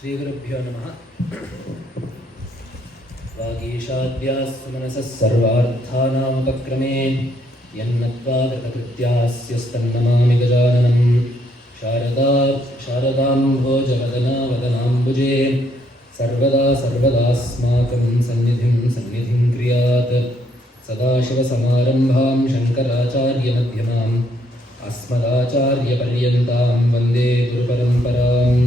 श्रीगुरुभ्यो नमः। वागीशाद्यास्तु मनसः सर्वार्थानामुपक्रमे यन्नत्वा कृतकृत्यास्यस्तन्नमामि गजाननं। शारदाम्भोजवदना वदनाम्बुजे सर्वदा सर्वदास्माकं सन्निधिं क्रियात्। सदाशिवसमारम्भां शङ्कराचार्यमध्यमाम् अस्मदाचार्यपर्यन्तां वन्दे गुरुपरम्पराम्।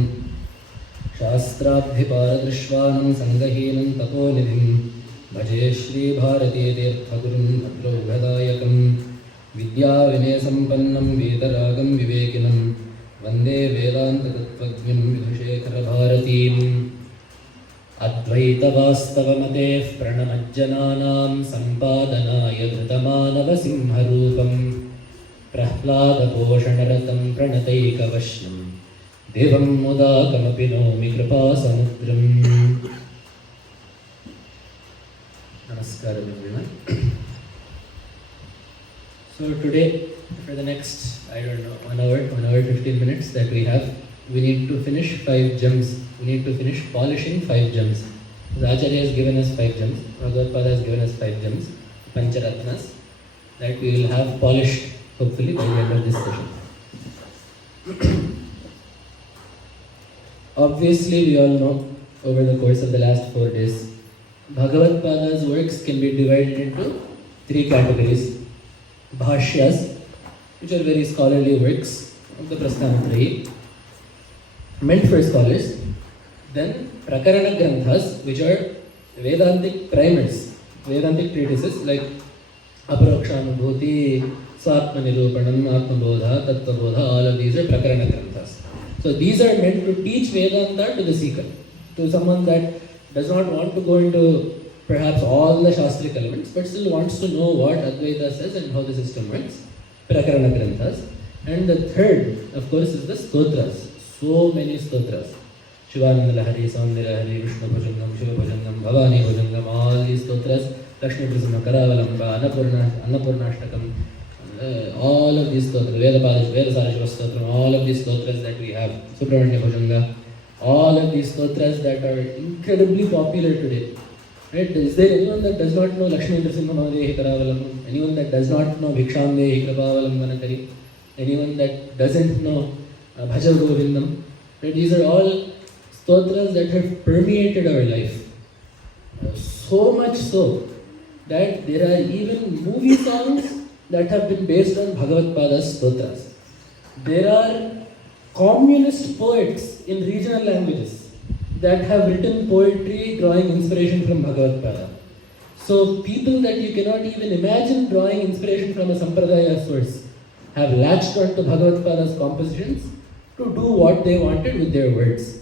शास्त्राभ्युपारदृश्वानं सङ्गहीनं तपोनिधिं भजे श्रीभारतीतीर्थगुरुं भद्रौघदायकं। विद्याविनयसम्पन्नं वीतरागं विवेकिनं वन्दे वेदान्ततत्त्वज्ञं विधुशेखरभारतीम्। अद्वैतवास्तवमतेः प्रणमज्जनानां सम्पादनाय धृतमानवसिंहरूपं प्रह्लादपोषणरतं प्रणतैकवश्यं देवं मुदाकमपि नौमि कृपासमुद्रम्। Namaskaram everyone. So today, for the next, 1 hour 15 minutes that we have, we need to finish 5 gems. We need to finish polishing 5 gems. The Acharya has given us 5 gems. Bhagavatpada has given us 5 gems, Pancharatnas, that we will have polished hopefully by the end of this session. Obviously, we all know over the course of the last 4 days, Bhagavatpada's works can be divided into 3 categories. Bhashyas, which are very scholarly works of the Prarthana, meant for scholars. Then Prakarana Granthas, which are Vedantic primers, Vedantic treatises like Aparokshanubhuti, Swatma Nirupanam, Atma Bodha, Tattva Bodha, all of these are Prakarana Granthas. So these are meant to teach Vedanta to the seeker, to someone that does not want to go into perhaps all the Shastric elements, but still wants to know what Advaita says and how the system works. Prakarana Granthas. And the third, of course, is the Stotras. So many Stotras. Shivananda Lahari, Saundara Hari, Vishnu Bhajangam, Shiva Bhajangam, Bhavani Bhajangam, all these Stotras, Lakshmi Prasanna, Karavalamba, Annapurnashtakam, all of these Stotras, Vedasarashiva Stotram, all of these Stotras that we have, Subramanya Bhajanga, all of these Stotras that are incredibly popular today. Right? Is there anyone that does not know Lakshmi Narasimha Pancharatna? Anyone that does not know Bhikshamdehi Kripavalambanakari? Anyone that doesn't know Bhaja Govindam? Right? These are all Stotras that have permeated our life. So much so that there are even movie songs that have been based on Bhagavatpada's Stotras. There are communist poets in regional languages that have written poetry drawing inspiration from Bhagavatpada. So people that you cannot even imagine drawing inspiration from a Sampradaya source have latched onto Bhagavatpada's compositions to do what they wanted with their words.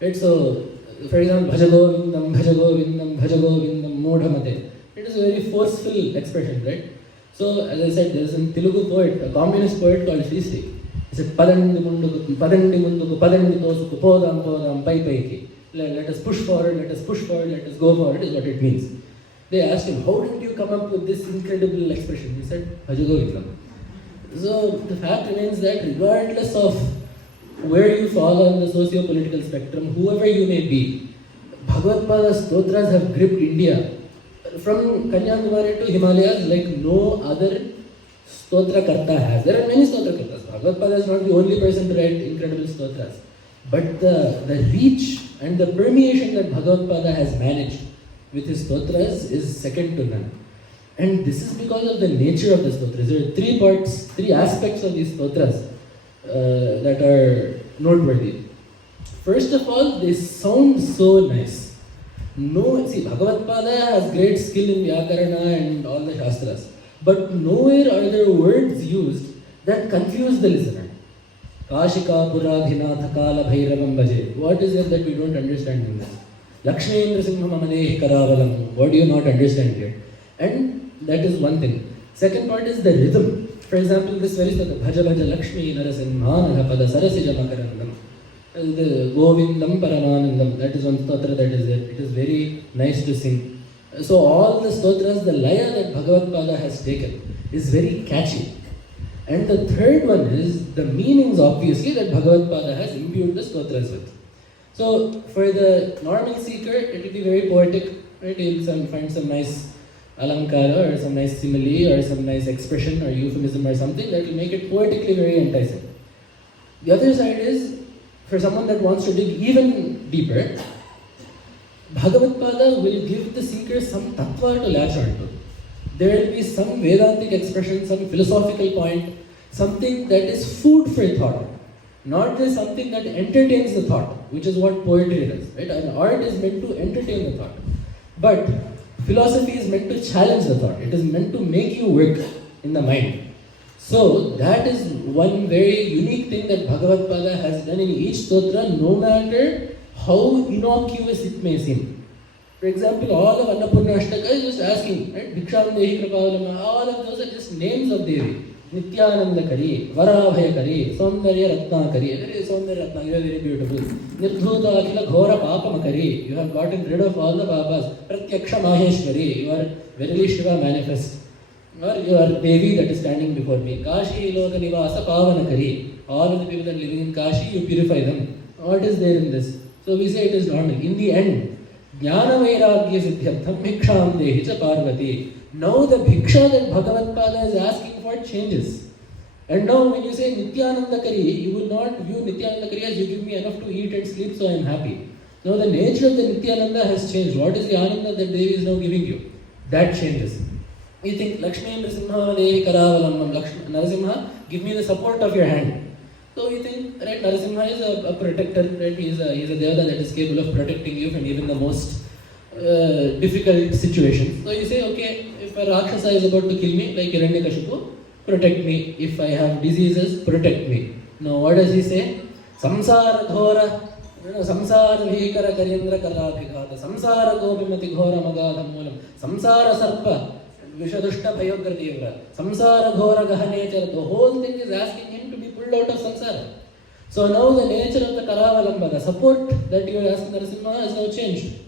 Right? So, for example, Bhaja Govindam, Bhaja Govindam, Bhaja Govindam, Modhamate. It is a very forceful expression, right? So, as I said, there is a Telugu poet, a communist poet called Sringeri. He said, Padandi Munduku, Padandi Munduku, Padandi Tosuku, Podam Podam, Pai Paiki. Let us push forward, let us push forward, let us go forward, is what it means. They asked him, how did you come up with this incredible expression? He said, Bhaja Govindam. So, the fact remains that regardless of where you fall on the socio-political spectrum, whoever you may be, Bhagavatpada's Stotras have gripped India from Kanyakumari to Himalayas like no other Stotra Karta has. There are many Stotra Kartas. Bhagavatpada is not the only person to write incredible Stotras. But the reach and the permeation that Bhagavatpada has managed with his Stotras is second to none. And this is because of the nature of the Stotras. There are 3 aspects of these Stotras that are noteworthy. First of all, they sound so nice. Bhagavatpada has great skill in Vyakarana and all the Shastras. But nowhere are there words used that confuse the listener. Kashika Puradhinatha Kala Bhairavam Bhaje. What is it that we don't understand in this? Lakshmi Narasimha Pancharatna. What do you not understand here? And that is one thing. Second part is the rhythm. For example, this very stotra, Bhaja Bhaja Lakshmi Narasimha Pada Sarasija Makarandam. The Govindam Paramanandam. That is one stotra that is there. It is very nice to sing. So all the stotras, the laya that Bhagavatpada has taken is very catchy. And the third one is the meanings, obviously, that Bhagavatpada has imbued the stotras with. So for the normal seeker, it will be very poetic, right? He'll find some nice alankara or some nice simile or some nice expression or euphemism or something that will make it poetically very enticing. The other side is, for someone that wants to dig even deeper, Bhagavatpada will give the seeker some tattva to latch onto. There will be some Vedantic expression, some philosophical point, something that is food for thought. Not just something that entertains the thought, which is what poetry does, right? And art is meant to entertain the thought. But philosophy is meant to challenge the thought. It is meant to make you work in the mind. So that is one very unique thing that Bhagavatpada has done in each stotra, no matter how innocuous it may seem. For example, all of Annapurna Ashtaka is just asking, right? Bhiksham Dehi Kripavalamma, all of those are just names of Devi. Nityananda Kari, Varabhaya Kari, Saundarya Ratna Kari, Saundarya Ratna, you are very beautiful. Nirdhuta Akhila Ghora Papama Kari, you have gotten rid of all the papas. Pratyaksha Maheshwari, you are verily Shiva manifest. Or you are Devi that is standing before me. Kashi Loka Nivasa Pavana Kari, all of the people that are living in Kashi, you purify them. What is there in this? So we say it is normal. In the end, Jnana Vairagya Siddhyartham Bhiksham Dehi Cha Parvati. Now the bhiksha that Bhagavatpada is asking for changes. And now when you say Nityananda Kari, you will not view Nityananda Kari as you give me enough to eat and sleep so I am happy. Now the nature of the Nityananda has changed. What is the Ananda that Devi is now giving you? That changes. You think Lakshmi Narasimha Dehi Karavalamam, Narasimha, give me the support of your hand. So you think, right, Narasimha is a protector, right? He is a devata that is capable of protecting you from even the most difficult situations. So you say, okay, if a Rakshasa is about to kill me, like Hiranyakashipu, protect me. If I have diseases, protect me. Now what does he say? Samsara dhora, samsara bhikara karyendra karapikata, samsara gopimati ghora magadam moolam, samsara sarpa, vishadushta bhayogrativra, samsara ghora gahanechara. The whole thing is asking him to be pulled out of samsara. So now the nature of the Karavalamba, the support that you are asking Narasimha has now changed.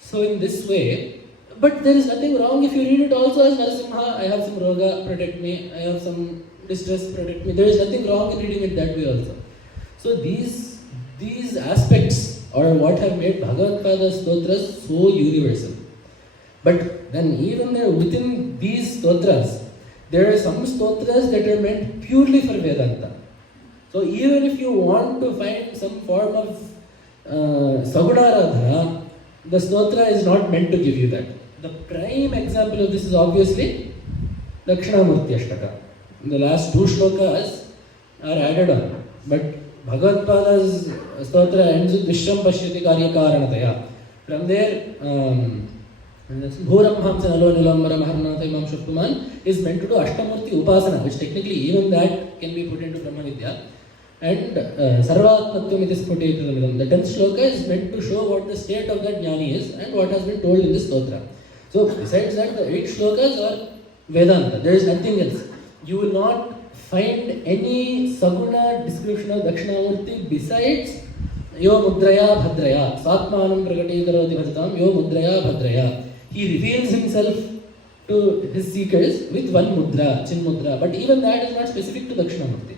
So in this way, but there is nothing wrong if you read it also as Narasimha, I have some roga, protect me, I have some distress, protect me. There is nothing wrong in reading it that way also. So these aspects are what have made Bhagavatpada's stotras so universal. But then even there within these stotras, there are some stotras that are meant purely for Vedanta. So even if you want to find some form of Sagunaradhana, the stotra is not meant to give you that. The prime example of this is obviously Dakshinamurti Ashtaka. The last two shlokas are added on. But Bhagavatpada's stotra ends with Vishram Pashyati Karya Karanataya. From there, Bhuram Hamsa Nalo Nilambara Maharnatha Imam Shuktuman is meant to do Ashtamurti Upasana, which technically even that can be put into Brahma Vidya. And Sarvatmatvam iti Sphutetamidam. The 10th shloka is meant to show what the state of that jnani is and what has been told in this stotra. So besides that, the 8 shlokas are Vedanta. There is nothing else. You will not find any Saguna description of Dakshinamurti besides Yo Mudraya Bhadraya. Satmanam Prakati Karoti Bhajatam Yo Mudraya Bhadraya. He reveals himself to his seekers with one mudra, Chin Mudra. But even that is not specific to Dakshinamurti.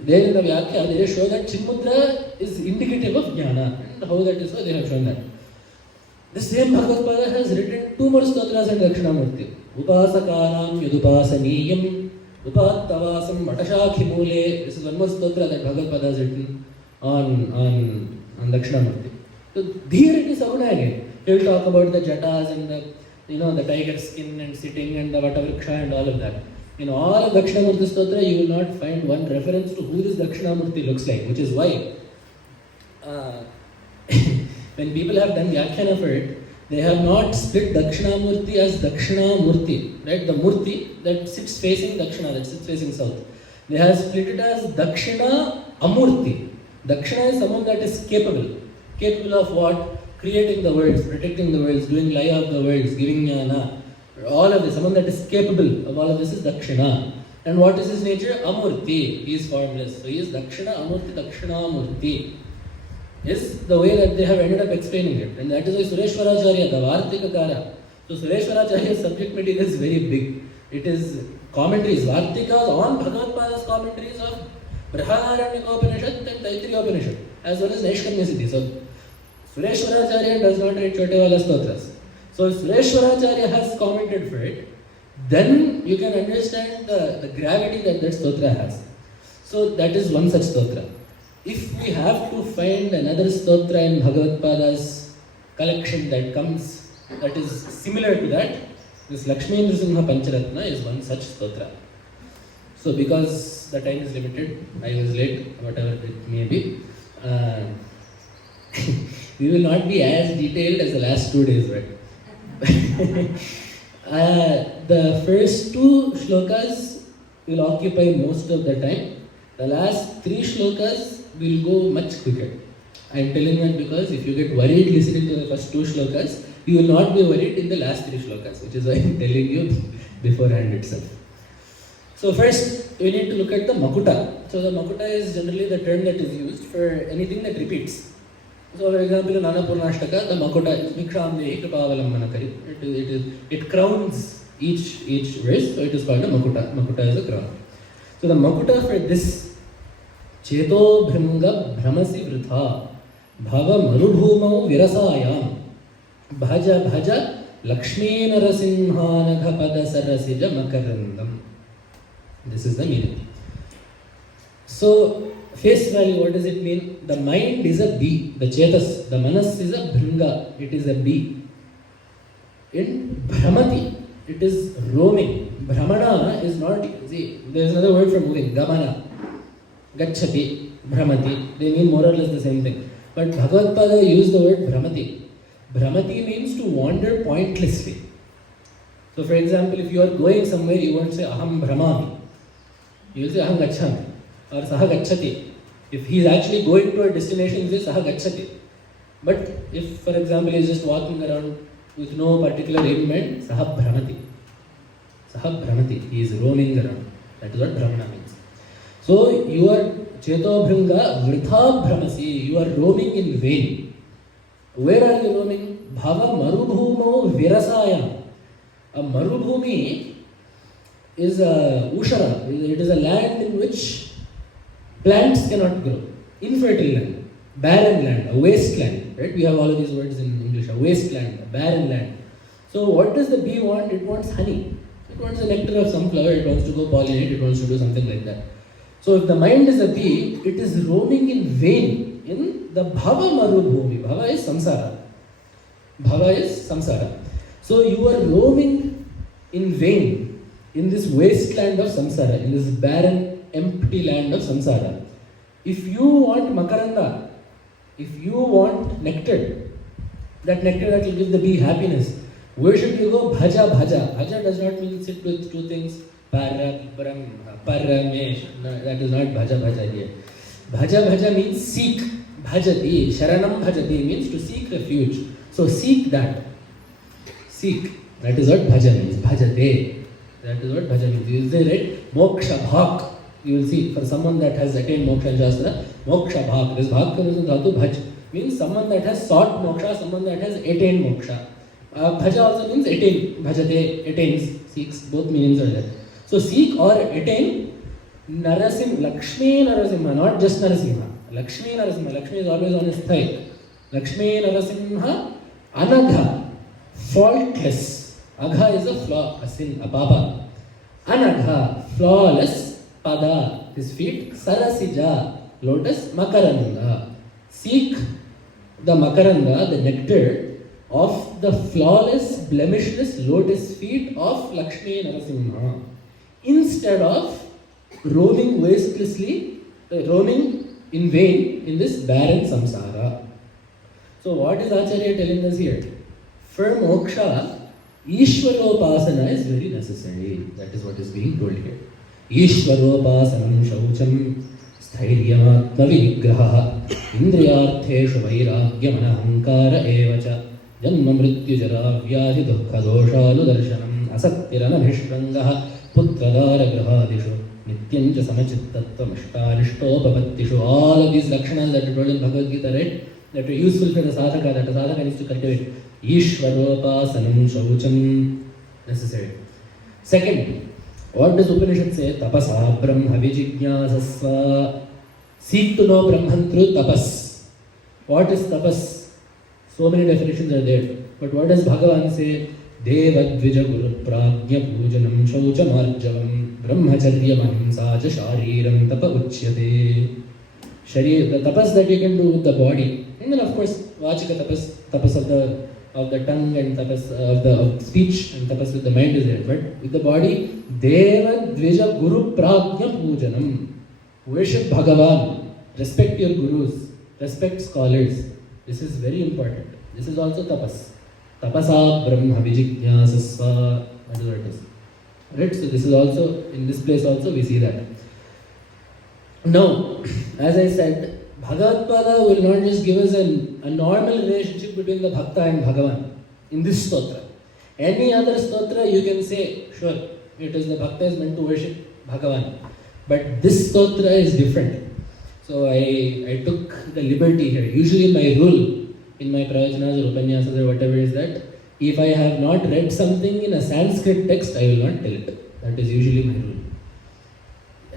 There in the Vyakhya, they show that Chinmudra is indicative of Jnana. And how that is, so they have shown that. The same Bhagavatpada has written 2 more stotras in Dakshinamurti. Upasakaram Yadupasaniyam Upattavasam Matashakhi Mule. This is one more stotra that Bhagavatpada has written on Dakshinamurti. So here it is Saguna again. He will talk about the jatas and the tiger skin and sitting and the Vatavriksha and all of that. In all of Dakshinamurti Stotra, you will not find one reference to who this Dakshinamurti looks like, which is why when people have done Vyakhyana for it, they have not split Dakshinamurti as Dakshinamurti, right? The Murti that sits facing Dakshina, that sits facing south. They have split it as Dakshina Amurti. Dakshina is someone that is capable of what? Creating the worlds, protecting the worlds, doing laya of the worlds, giving jnana. All of this, someone that is capable of all of this is Dakshina. And what is his nature? Amurti. He is formless. So he is Dakshina, Amurti, Dakshinamurti. Is the way that they have ended up explaining it. And that is why Sureshwaracharya, the Vartikakara. So Sureshwaracharya's subject material is very big. It is commentaries, Vartikas on Bhagavatpada's commentaries of Brihadaranyaka Upanishad and Taittiriya Upanishad, as well as Naishkamya Siddhi. So Sureshwaracharya does not write Chotewala Stotras. So if Sureshwaracharya has commented for it, then you can understand the gravity that stotra has. So that is one such stotra. If we have to find another stotra in Bhagavatpada's collection that is similar to that, this Lakshmi Narasimha Pancharatna is one such stotra. So because the time is limited, I was late, whatever it may be, we will not be as detailed as the last 2 days, right? The first 2 shlokas will occupy most of the time. The last 3 shlokas will go much quicker. I am telling that because if you get worried listening to the first 2 shlokas, you will not be worried in the last 3 shlokas, which is why I am telling you beforehand itself. So first, we need to look at the makuta. So the makuta is generally the term that is used for anything that repeats. So for example, in Annapurnashtaka, the makuta is Bhiksham Dehi Kripavalamana Kari. It crowns each verse, so it is called a makuta. Makuta is a crown. So the makuta for this Cheto Bhringa Brahmasi Vritha Bhava Marubhumau Virasayam Bhaja Bhaja Lakshmi Narasimhanagha Pada Sarasija Makarandam. This is the meaning. So, face value, what does it mean? The mind is a bee. The chetas, the manas is a bhringa. It is a bee. In Brahmati, it is roaming. Brahmana is not, see, there is another word for moving, gamana. Gacchati, Brahmati. They mean more or less the same thing. But Bhagavatpada used the word Brahmati. Brahmati means to wander pointlessly. So, for example, if you are going somewhere, you won't say Aham Brahmaasmi. You will say Aham Gacchami or Saha Gacchati. If he is actually going to a destination, he says Saha Gacchati. But if, for example, he is just walking around with no particular aim in mind, Saha Brahmati. Saha Brahmati. He is roaming around. That is what Brahmana means. So, you are Cheto Bhringa Vritha Brahmasi. You are roaming in vain. Where are you roaming? Bhava Marubhumo Virasayam. A Marubhumi is a ushara. It is a land in which plants cannot grow. Infertile land, barren land, a wasteland. Right? We have all of these words in English. A wasteland, a barren land. So what does the bee want? It wants honey. It wants the nectar of some flower. It wants to go pollinate. It wants to do something like that. So if the mind is a bee, it is roaming in vain in the bhava marubhumi. Bhava is samsara. Bhava is samsara. So you are roaming in vain in this wasteland of samsara, in this barren, empty land of samsara. If you want makaranda, if you want nectar, that nectar that will give the bee happiness, where should you go? Bhaja, bhaja. Bhaja does not mean sit with 2 things. Para, brahma, paramesh. No, that is not bhaja, bhaja here. Bhaja, bhaja means seek. Bhajati, sharanam bhajati means to seek refuge. So seek that. Seek. That is what bhaja means. Bhajate. That is what bhaja means. You will say, right? Moksha bhak. You will see, for someone that has attained moksha in Shastra, moksha bhak. This bhak comes in dhatu bhaj. Means someone that has sought moksha, someone that has attained moksha. Bhaja also means attain. Bhajate, attains. Seeks. Both meanings are there. So seek or attain Narasimha, Lakshmi Narasimha, not just Narasimha. Lakshmi Narasimha. Lakshmi is always on his thigh. Lakshmi Narasimha, Anagha, faultless. Agha is a flaw, a sin, a papa. Anagha, flawless. Pada, his feet. Sarasija, lotus. Makaranda. Seek the makaranda, the nectar of the flawless, blemishless lotus feet of Lakshmi Narasimha. Instead of roaming wastelessly, roaming in vain in this barren samsara. So what is Acharya telling us here? For moksha, Ishwaropasana is very necessary. That is what is being told here. Ishwaropasanam shaucham sthairyamatma vigraha indriyartheshu vairagyamanahankara evacha janma mrityu jara vyadhi dukha doshalu darshanam asaktiranabhishrangaha putradara grahadishu nityancha samachittatvam ishtarishtopavattishu. All of these lakshanas that are told in Bhagavad Gita, right? That are useful for the sadhaka, that the sadhaka needs to cultivate. Ishwaropasanam shaucham, necessary. Second, what does Upanishad say? Tapasa brahma vijijnasasva. Seek to know Brahman through tapas. What is tapas? So many definitions are there. But what does Bhagavan say? Deva dvija guru pragya pujanam shaucha marjavam brahmacharya mahimsa cha shariram tapa uchyate. The tapas that you can do with the body, and then of course vachika tapas of the tongue, and tapas of speech, and tapas with the mind is there. But with the body, Deva dvija guru pragya pujanam. Worship Bhagavan, respect your gurus, respect scholars. This is very important. This is also tapas. Tapasa brahma vijijñāsasva. That is what it is. Right? So this is also, in this place also we see that. Now, as I said, Bhagavatpada will not just give us a normal relationship between the Bhakta and Bhagavan in this Stotra. Any other Stotra you can say, sure, it is the Bhakta is meant to worship Bhagavan. But this Stotra is different. So I took the liberty here. Usually my rule in my pravachananas or upanyasas or whatever is that if I have not read something in a Sanskrit text, I will not tell it. That is usually my rule.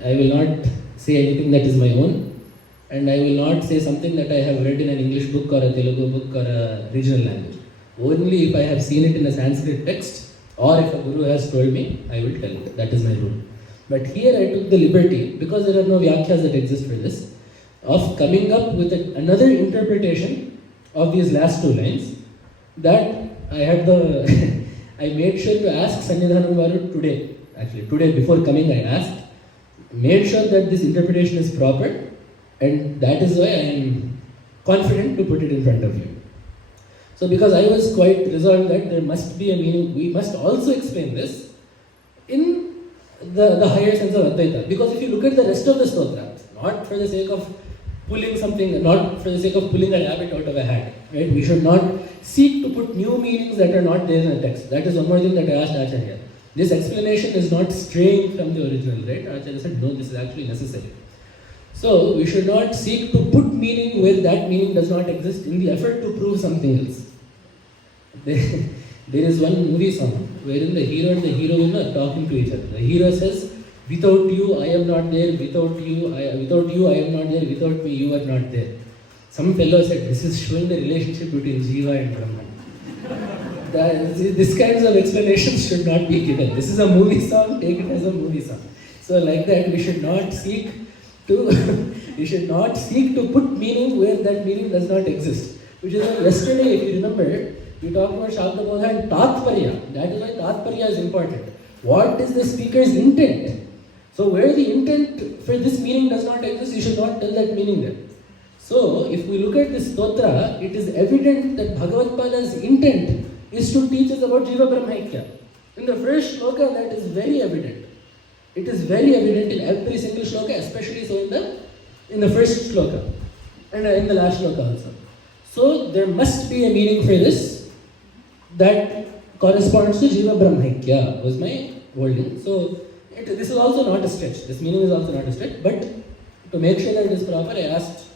I will not say anything that is my own, and I will not say something that I have read in an English book or a Telugu book or a regional language. Only if I have seen it in a Sanskrit text or if a guru has told me, I will tell it. That is my rule. But here I took the liberty, because there are no vyakhyas that exist for this, of coming up with another interpretation of these last two lines that I had the I made sure to ask Sannidhanam Varu today. Actually, today before coming I asked, made sure that this interpretation is proper, and that is why I am confident to put it in front of you. So because I was quite resolved that there must be a meaning, we must also explain this in the higher sense of Advaita. Because if you look at the rest of the Stotra, not for the sake of pulling something, not for the sake of pulling a rabbit out of a hat, right? We should not seek to put new meanings that are not there in the text. That is one more thing that I asked Acharya. This explanation is not straying from the original, right? Acharya said, no, this is actually necessary. So we should not seek to put meaning where that meaning does not exist in the effort to prove something else. There is one movie song wherein the hero and the heroine are talking to each other. The hero says, without you, I am not there. Without you, I am not there. Without me, you are not there. Some fellow said, this is showing the relationship between Jiva and Brahman. This kinds of explanations should not be given. This is a movie song, take it as a movie song. So like that, we should not seek to put meaning where that meaning does not exist. Which is why yesterday, if you remember, we talked about Shabdabodha and Tatparya. That is why Tatparya is important. What is the speaker's intent? So where the intent for this meaning does not exist, you should not tell that meaning there. So if we look at this Stotra, it is evident that Bhagavatpada's intent is to teach us about Jiva Brahmaikya. In the first shloka, that is very evident. It is very evident in every single shloka, especially so in the first shloka and in the last shloka also. So there must be a meaning for this that corresponds to Jiva Brahmaikya, was my holding. So this is also not a stretch. This meaning is also not a stretch. But to make sure that it is proper, I asked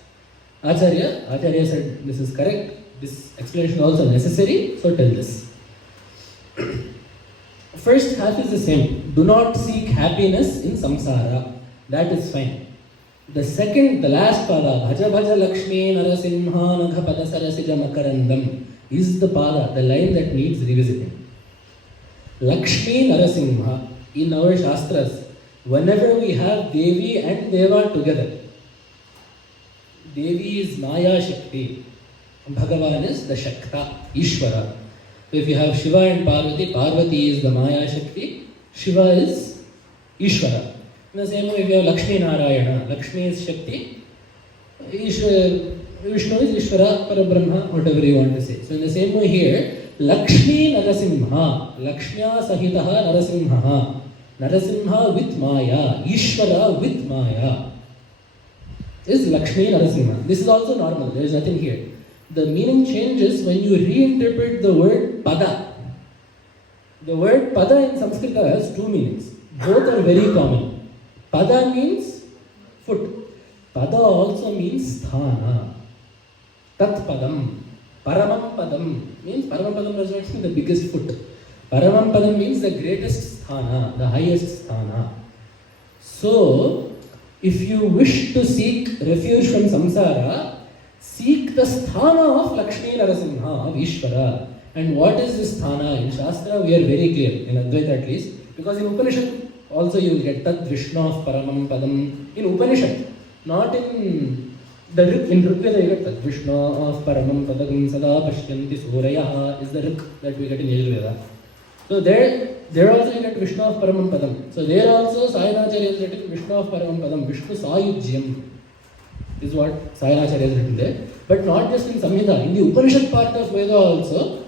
Acharya. Acharya said, this is correct. This explanation is also necessary. So tell this. First half is the same. Do not seek happiness in samsara. That is fine. The last pada, Bhaja Bhaja Lakshmi Narasimha Naghapada Sarasija Makarandam, is the pada, the line that needs revisiting. Lakshmi Narasimha, in our Shastras, whenever we have Devi and Deva together, Devi is Maya Shakti, Bhagavan is the Shakta, Ishvara. So if you have Shiva and Parvati, Parvati is the Maya Shakti, Shiva is Ishvara. In the same way, if you have Lakshmi Narayana, Lakshmi is Shakti, Vishnu is Ishvara, Parabrahma, whatever you want to say. So in the same way here, Lakshmi Narasimha, Lakshmya Sahitaha Narasimha, Narasimha with Maya, Ishvara with Maya is Lakshmi Narasimha. This is also normal, there is nothing here. The meaning changes when you reinterpret the word pada. The word pada in Sanskrit has two meanings. Both are very common. Pada means foot. Pada also means sthana. Tat padam. Paramam padam means, Paramam padam does not mean the biggest foot. Paramam padam means the greatest sthana, the highest sthana. So, If you wish to seek refuge from samsara, seek the sthana of Lakshmi Narasimha, of Ishvara. And what is this sthana? In Shastra we are very clear, in Advaita at least, because in Upanishad also you will get Tat Vishnof Paramam Padam. In Upanishad, not in the Rik. In Rigveda you get Tat Vishnof Paramam Padam Sada Pashyanti Suryaha is the Rik that we get in Yajurveda. So there also you get Vishnu of Paramam Padam. So there also Shankaracharya is written Vishnu of Paramam Padam, Vishnu Sayujyam is what Shankaracharya is written there. But not just in Samhita, in the Upanishad part of Veda also,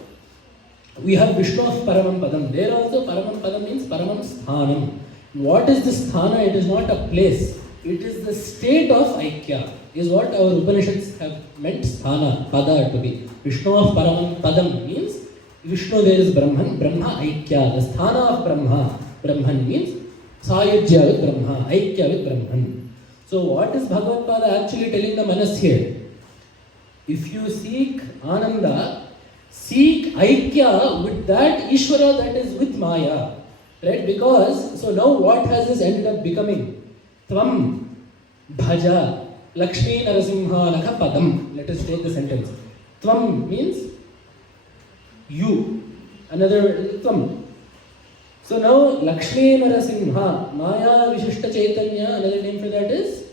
we have Vishnu of Paramam Padam. There also Paramam Padam means Paramam Sthanam. What is this sthana? It is not a place. It is the state of Aikya, is what our Upanishads have meant sthana, pada to be. Vishnu of Paramam Padam means Vishnu there is Brahman, Brahma Aikya. The sthana of Brahman means Sayajya with Brahma, Aikya with Brahman. So what is Bhagavatpada actually telling the Manas here? If you seek Ananda, seek Aikya with that Ishvara that is with Maya. Right? Because, so now what has this ended up becoming? Tvam Bhaja Lakshmi Narasimha Lakha Padam. Let us take the sentence. Tvam means you. Another Tvam. So now Lakshmi Narasimha, Maya Vishishta Chaitanya, another name for that is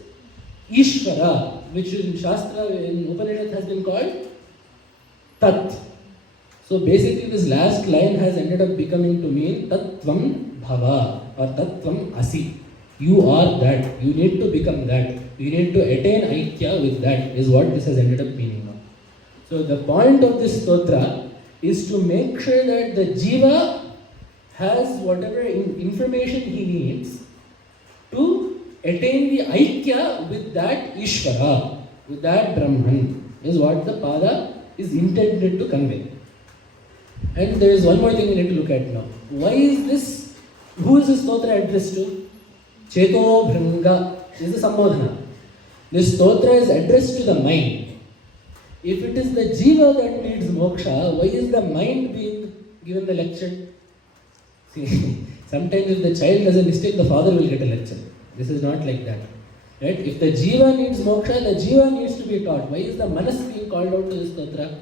Ishvara, which in Shastra, in Upanishad has been called Tat. So basically this last line has ended up becoming to mean Tattvam Bhava or Tattvam Asi. You are that. You need to become that. You need to attain Aikya with that is what this has ended up meaning now. So the point of this Stotra is to make sure that the Jiva has whatever information he needs to attain the Aikya with that Ishvara, with that Brahman, is what the Pada is intended to convey. And there is one more thing we need to look at now. Why is this? Who is this stotra addressed to? Cheto Bhranga is the Sambodhana. This stotra is addressed to the mind. If it is the jiva that needs moksha, why is the mind being given the lecture? See, sometimes if the child does a mistake, the father will get a lecture. This is not like that. Right? If the jiva needs moksha, the jiva needs to be taught. Why is the manas being called out to this stotra?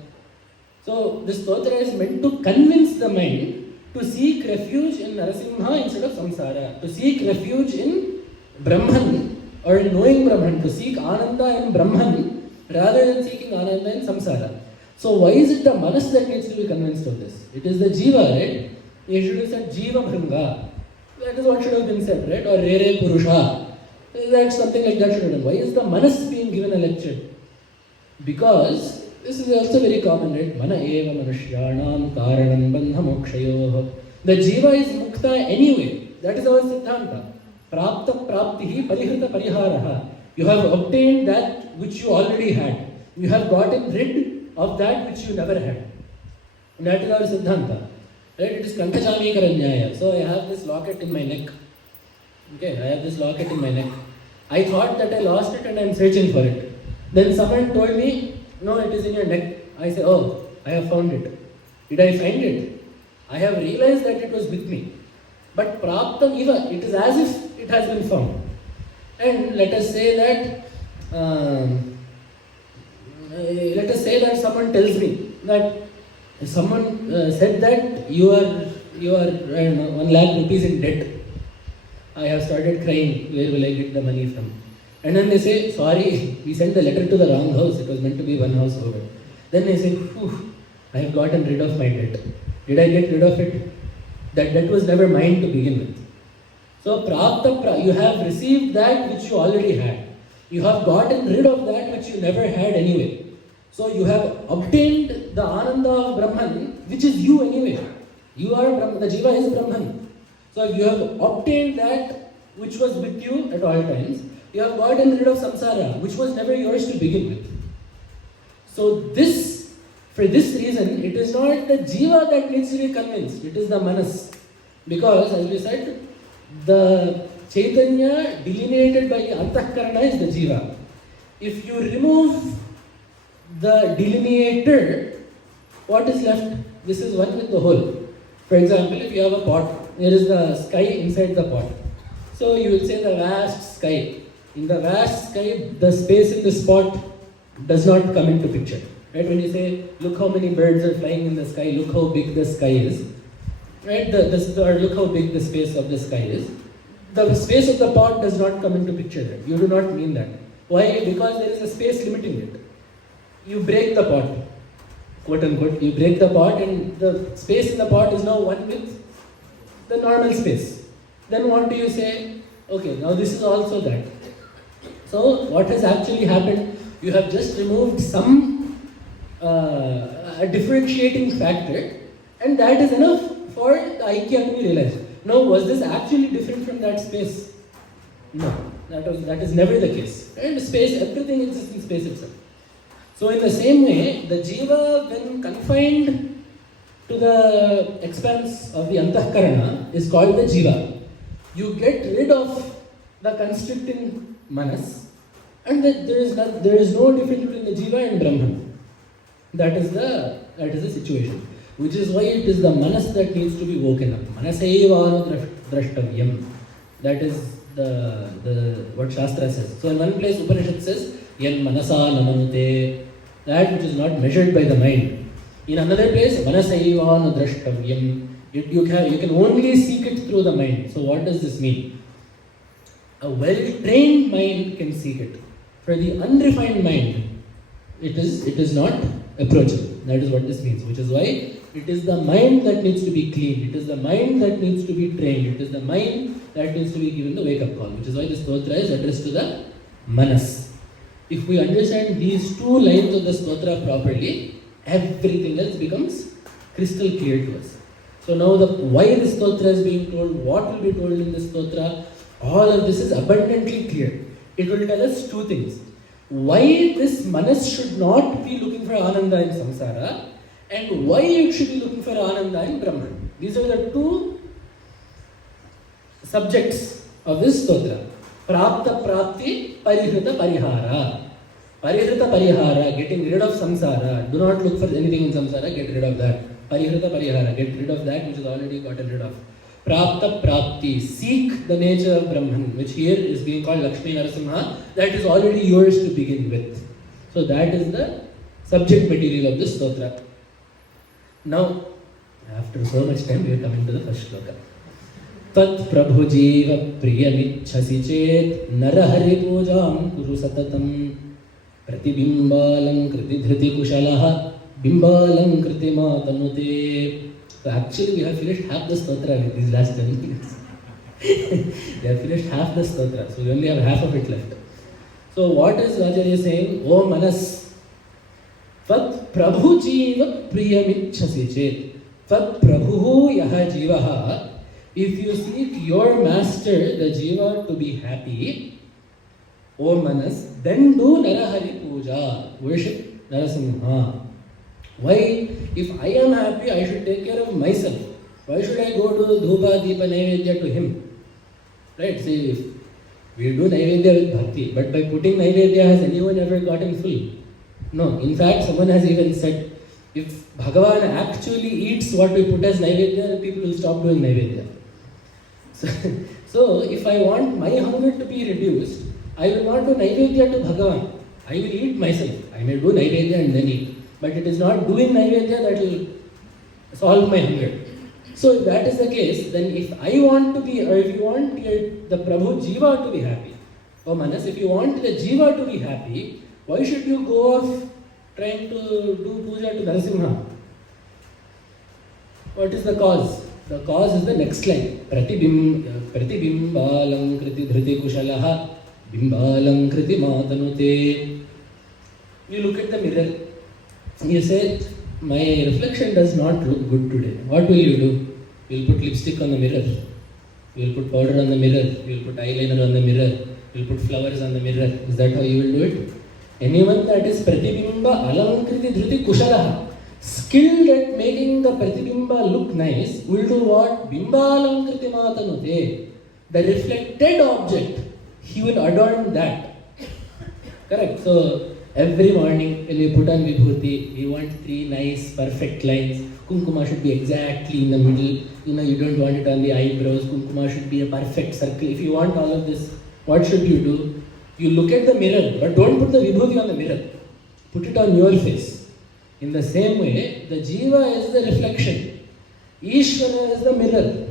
So, this stotra is meant to convince the mind to seek refuge in Narasimha instead of samsara, to seek refuge in Brahman or in knowing Brahman, to seek Ananda in Brahman rather than seeking Ananda in samsara. So, why is it the manas that needs to be convinced of this? It is the jiva, right? You should have said jiva bhranga. That is what should have been said, right? Or rere purusha. That something like that should have been. Why is the manas being given a lecture? Because this is also very common, right? Mana eva manushyanam karanam bandha mokshayoh. The jiva is mukta anyway. That is our siddhanta. Prapta praptihi parihrita pariharaha. You have obtained that which you already had. You have gotten rid of that which you never had. And that is our siddhanta. Right? It is Akrtisaamyaat. So I have this locket in my neck. Okay, I have this locket in my neck. I thought that I lost it and I am searching for it. Then someone told me, no, it is in your neck. I say, oh, I have found it. Did I find it? I have realized that it was with me. But praptam eva, it is as if it has been found. And let us say that someone tells me that someone said that you are I don't know, 1 lakh rupees in debt. I have started crying. Where will I get the money from? And then they say, sorry, we sent the letter to the wrong house. It was meant to be one house over. Then they say, I have gotten rid of my debt. Did I get rid of it? That debt was never mine to begin with. So, you have received that which you already had. You have gotten rid of that which you never had anyway. So, you have obtained the Ananda of Brahman, which is you anyway. You are Brahman, the Jiva is Brahman. So, you have obtained that which was with you at all times. You have gotten rid of samsara, which was never yours to begin with. So for this reason, it is not the jiva that needs to be convinced, it is the manas. Because, as we said, the chaitanya delineated by the antahkarana is the jiva. If you remove the delineator, what is left? This is one with the whole. For example, if you have a pot, there is the sky inside the pot. So you will say the vast sky In the vast sky, the space in the spot does not come into picture. Right? When you say, look how many birds are flying in the sky, look how big the sky is. Right? Or look how big the space of the sky is. The space of the pot does not come into picture there. You do not mean that. Why? Because there is a space limiting it. You break the pot, quote unquote, you break the pot and the space in the pot is now one with the normal space. Then what do you say? Okay, now this is also that. So what has actually happened, you have just removed some a differentiating factor, and that is enough for the Aikya to be realized. Now, was this actually different from that space? No, that is never the case. And space, everything exists in space itself. So in the same way, the jiva, when confined to the expanse of the antahkarana, is called the jiva. You get rid of the constricting manas, and that there is no difference between the jiva and Brahman. That is the situation. Which is why it is the manas that needs to be woken up. Manasaiva drashtavyam. That is the what Shastra says. So in one place Upanishad says, yan manasa namante, that which is not measured by the mind. In another place, manasaiva drashtavyam. You can only seek it through the mind. So what does this mean? A well-trained mind can seek it. For the unrefined mind, it is not approachable. That is what this means. Which is why it is the mind that needs to be cleaned. It is the mind that needs to be trained. It is the mind that needs to be given the wake-up call. Which is why this stotra is addressed to the manas. If we understand these two lines of the stotra properly, everything else becomes crystal clear to us. So now why this stotra is being told, what will be told in this stotra, all of this is abundantly clear. It will tell us two things. Why this manas should not be looking for ananda in samsara, and why it should be looking for ananda in Brahman. These are the two subjects of this stotra. Prapta prapti, parihrita parihara. Parihrita parihara, getting rid of samsara. Do not look for anything in samsara, get rid of that. Parihrita parihara, get rid of that which is already gotten rid of. Prapta prapti, seek the nature of Brahman, which here is being called Lakshmi Narasimha, that is already yours to begin with. So that is the subject material of this stotra. Now, after so much time, we are coming to the first shloka. Tvatprabhu jiva priyamichhasi chet narahari pujam kuru satatam pratibimbalam kritidhriti kushalaha bimbalam kritima tanute. So actually we have finished half the stotra with these last 10 minutes. We have finished half the stotra, so we only have half of it left. So what is Acharya saying? O Manas, Vat Prabhu Jiva Priyamichhasi Chet. Vat Prabhu Yaha Jivaha. If you seek your master, the Jiva, to be happy, O Manas, then do Narahari Puja. Worship Narasimha. Why? If I am happy, I should take care of myself. Why should I go to Dhupa, Deepa, Naivedya to him? Right? See, if we do Naivedya with Bhakti, but by putting Naivedya, has anyone ever gotten full? No. In fact, someone has even said, if Bhagavan actually eats what we put as Naivedya, people will stop doing Naivedya. So if I want my hunger to be reduced, I will not do Naivedya to Bhagavan. I will eat myself. I may do Naivedya and then eat. But it is not doing Naivedya that will solve my hunger. So if that is the case, then if I want to be, or if you want the Prabhu Jiva to be happy, oh Manas, if you want the Jiva to be happy, why should you go off trying to do puja to Narasimha? What is the cause? The cause is the next line. Pratibimbalam kriti dhriti kushalaha bimbalam kriti matanute. You look at the mirror. You say, my reflection does not look good today. What will you do? You will put lipstick on the mirror. You will put powder on the mirror. You will put eyeliner on the mirror. You will put flowers on the mirror. Is that how you will do it? Anyone that is pratibimba alankriti dhriti kushalaha, skilled at making the pratibimba look nice, will do what? Bimba alankriti matanute. The reflected object, he will adorn that. Correct? So, every morning when we put on vibhuti, we want 3 nice, perfect lines. Kumkuma should be exactly in the middle. You don't want it on the eyebrows. Kumkuma should be a perfect circle. If you want all of this, what should you do? You look at the mirror, but don't put the vibhuti on the mirror. Put it on your face. In the same way, the jiva is the reflection. Ishvara is the mirror.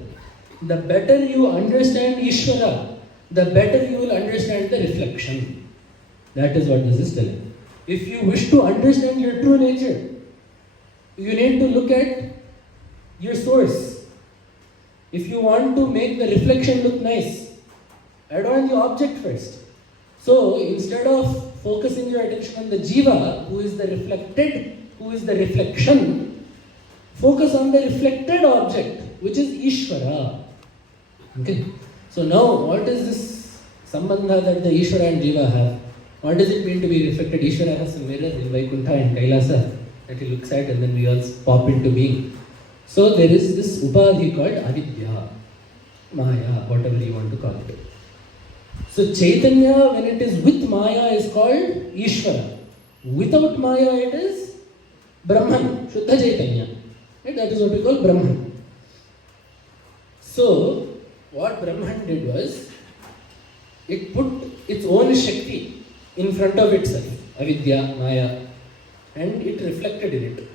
The better you understand Ishvara, the better you will understand the reflection. That is what this is telling. If you wish to understand your true nature, you need to look at your source. If you want to make the reflection look nice, adorn the object first. So instead of focusing your attention on the jiva, who is the reflected, who is the reflection, focus on the reflected object, which is Ishvara. Okay. So now, what is this sambandha that the Ishvara and jiva have? What does it mean to be reflected? Ishvara has a mirror in Vaikuntha and Kailasa that he looks at, and then we all pop into being. So there is this upadhi called avidya, maya, whatever you want to call it. So Chaitanya, when it is with maya, is called Ishvara. Without maya, it is Brahman, Shuddha Chaitanya. Right? That is what we call Brahman. So what Brahman did was, it put its own Shakti in front of itself, avidya, maya, and it reflected in it.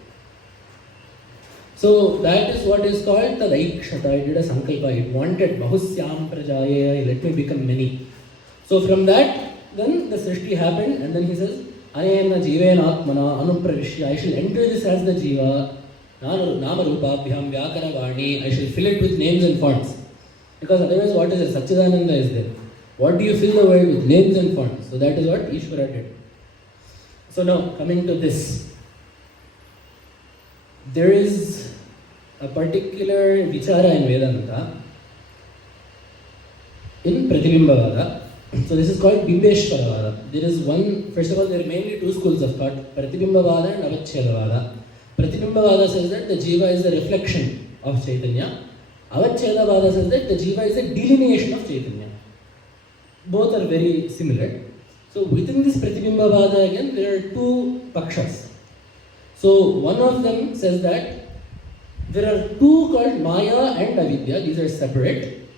So that is what is called the Laikshata. It did a sankalpa. It wanted bahusyam prajayaya, let me become many. So from that, then the srishti happened, and then he says, anena jivena atmana anupravishya, I shall enter this as the jiva, nama rupabhyam vyakara vani, I shall fill it with names and fonts. Because otherwise, what is it? Satchidananda is there. What do you fill the world with? Names and fonts. So that is what Ishvara did. So now, coming to this. There is a particular vichara in Vedanta, in Pratibhimbavada. So this is called Bimbeshwaravada. There is one, first of all, there are mainly two schools of thought, Pratibhimbavada and Avachedavada. Pratibhimbavada says that the jiva is a reflection of Chaitanya. Avachedavada says that the jiva is a delineation of Chaitanya. Both are very similar. So within this Pratibhimbavada again, there are two pakshas. So one of them says that there are two called Maya and Avidya. These are separate.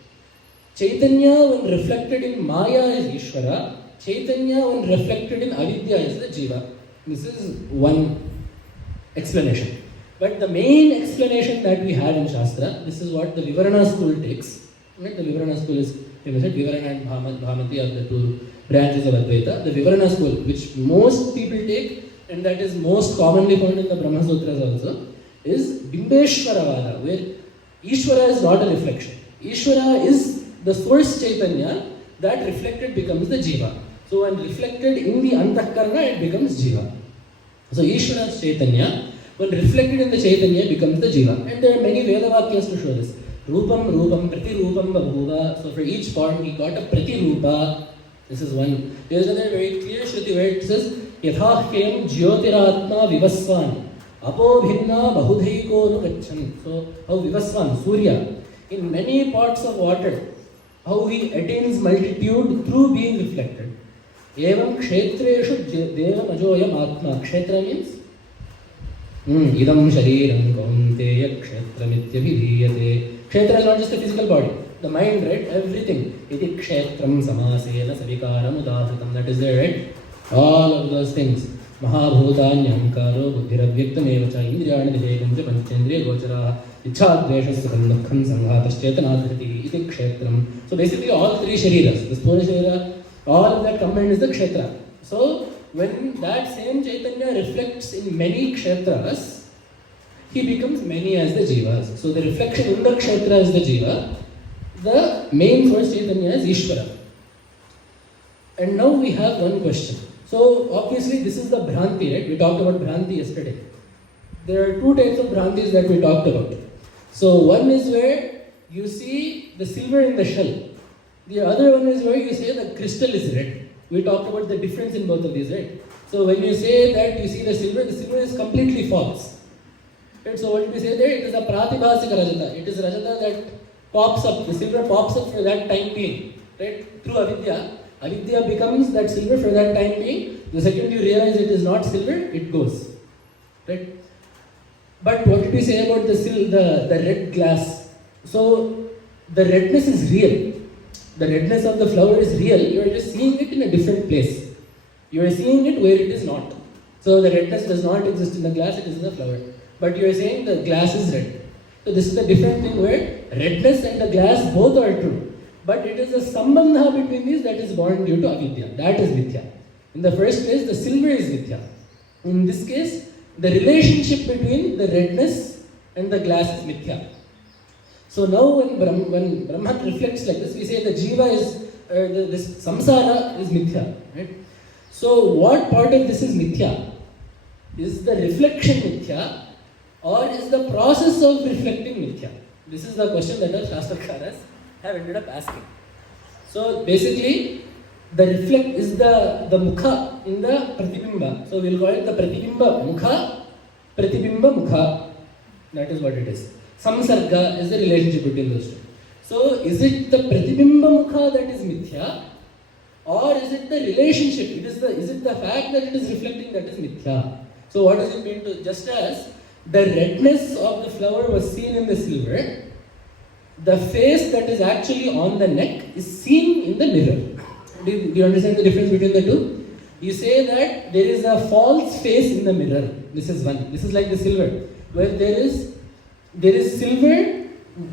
Chaitanya, when reflected in Maya, is Ishvara. Chaitanya, when reflected in Avidya, is the Jiva. This is one explanation. But the main explanation that we have in Shastra, this is what the Vivarana school takes. Right? The Vivarana school is famous. Vivarana and Bhamati are the two branches of Advaita. The Vivarana school, which most people take, and that is most commonly found in the Brahma Sutras also, is Bimbeshwaravada, where Ishvara is not a reflection. Ishvara is the source Chaitanya, that reflected becomes the Jiva. So when reflected in the Antahkarana, it becomes Jiva. So Ishvara is Chaitanya, when reflected in the Chaitanya, becomes the Jiva. And there are many Vedavakyas to show this. Rupam, Rupam, Prati Rupam, Babhuva. So for each form, he got a Prati Rupa. This is one. There is another very clear Shruti where it says, Yathahkayam Jyotiratma Vivasvan. Apo Bhinna Bahudhaiko Nugachan. So how Vivasvan, Surya, in many parts of water, how he attains multitude through being reflected. Evam kshetreshu devam ajoyam atma. Kshetra means idam shariram kaunteya kshetramithyavidhiyate. Kshetra is not just the physical body, the mind, right? Everything. Iti kshetram samasena savikaram udadhatam. That is there, right? All of those things. Mahabhutanyamkaro buddhiravyaktamevacha indriyani vivekam cha panchendriya gochara ichhadveshasya kandukham sanghataschetanaadhriti iti kshetram. So basically all three shariras, the Sthula Sharira, all of that combined is the kshetra. So when that same Chaitanya reflects in many kshetras, he becomes many as the jivas. So the reflection in the kshetra is the jiva. The main source Chaitanya is Ishvara. And now we have one question. So obviously this is the Bhranti, right? We talked about Bhranti yesterday. There are two types of Bhrantis that we talked about. So one is where you see the silver in the shell. The other one is where you say the crystal is red. We talked about the difference in both of these, right? So when you say that you see the silver is completely false. Right? So what we say there? It is a pratibhasika rajata. It is rajata that pops up. The silver pops up for that time being, right? Through avidya. Avidya becomes that silver for that time being. The second you realize it is not silver, it goes. Right? But what did we say about the red glass? So the redness is real. the redness of the flower is real, you are just seeing it in a different place. You are seeing it where it is not. So the redness does not exist in the glass, it is in the flower. But you are saying the glass is red. So this is the different thing where redness and the glass both are true. But it is a sambandha between these that is born due to avidya. That is mithya. In the first place, the silver is mithya. In this case, the relationship between the redness and the glass is mithya. So now when Brahman reflects like this, we say the jiva is, this samsara is mithya. Right? So what part of this is mithya? Is the reflection mithya or is the process of reflecting mithya? This is the question that our Shastrakaras have ended up asking. So basically, the reflect is the mukha in the pratibimba. So we'll call it the pratibimba mukha, pratibimba mukha. That is what it is. Samsarga is the relationship between those two. So is it the pratibimba mukha that is mithya? Or is it the relationship? Is it the fact that it is reflecting that is mithya? So what does it mean to, just as the redness of the flower was seen in the silver, the face that is actually on the neck is seen in the mirror. Do you understand the difference between the two? You say that there is a false face in the mirror. This is one. This is like the silver. Where there is silver,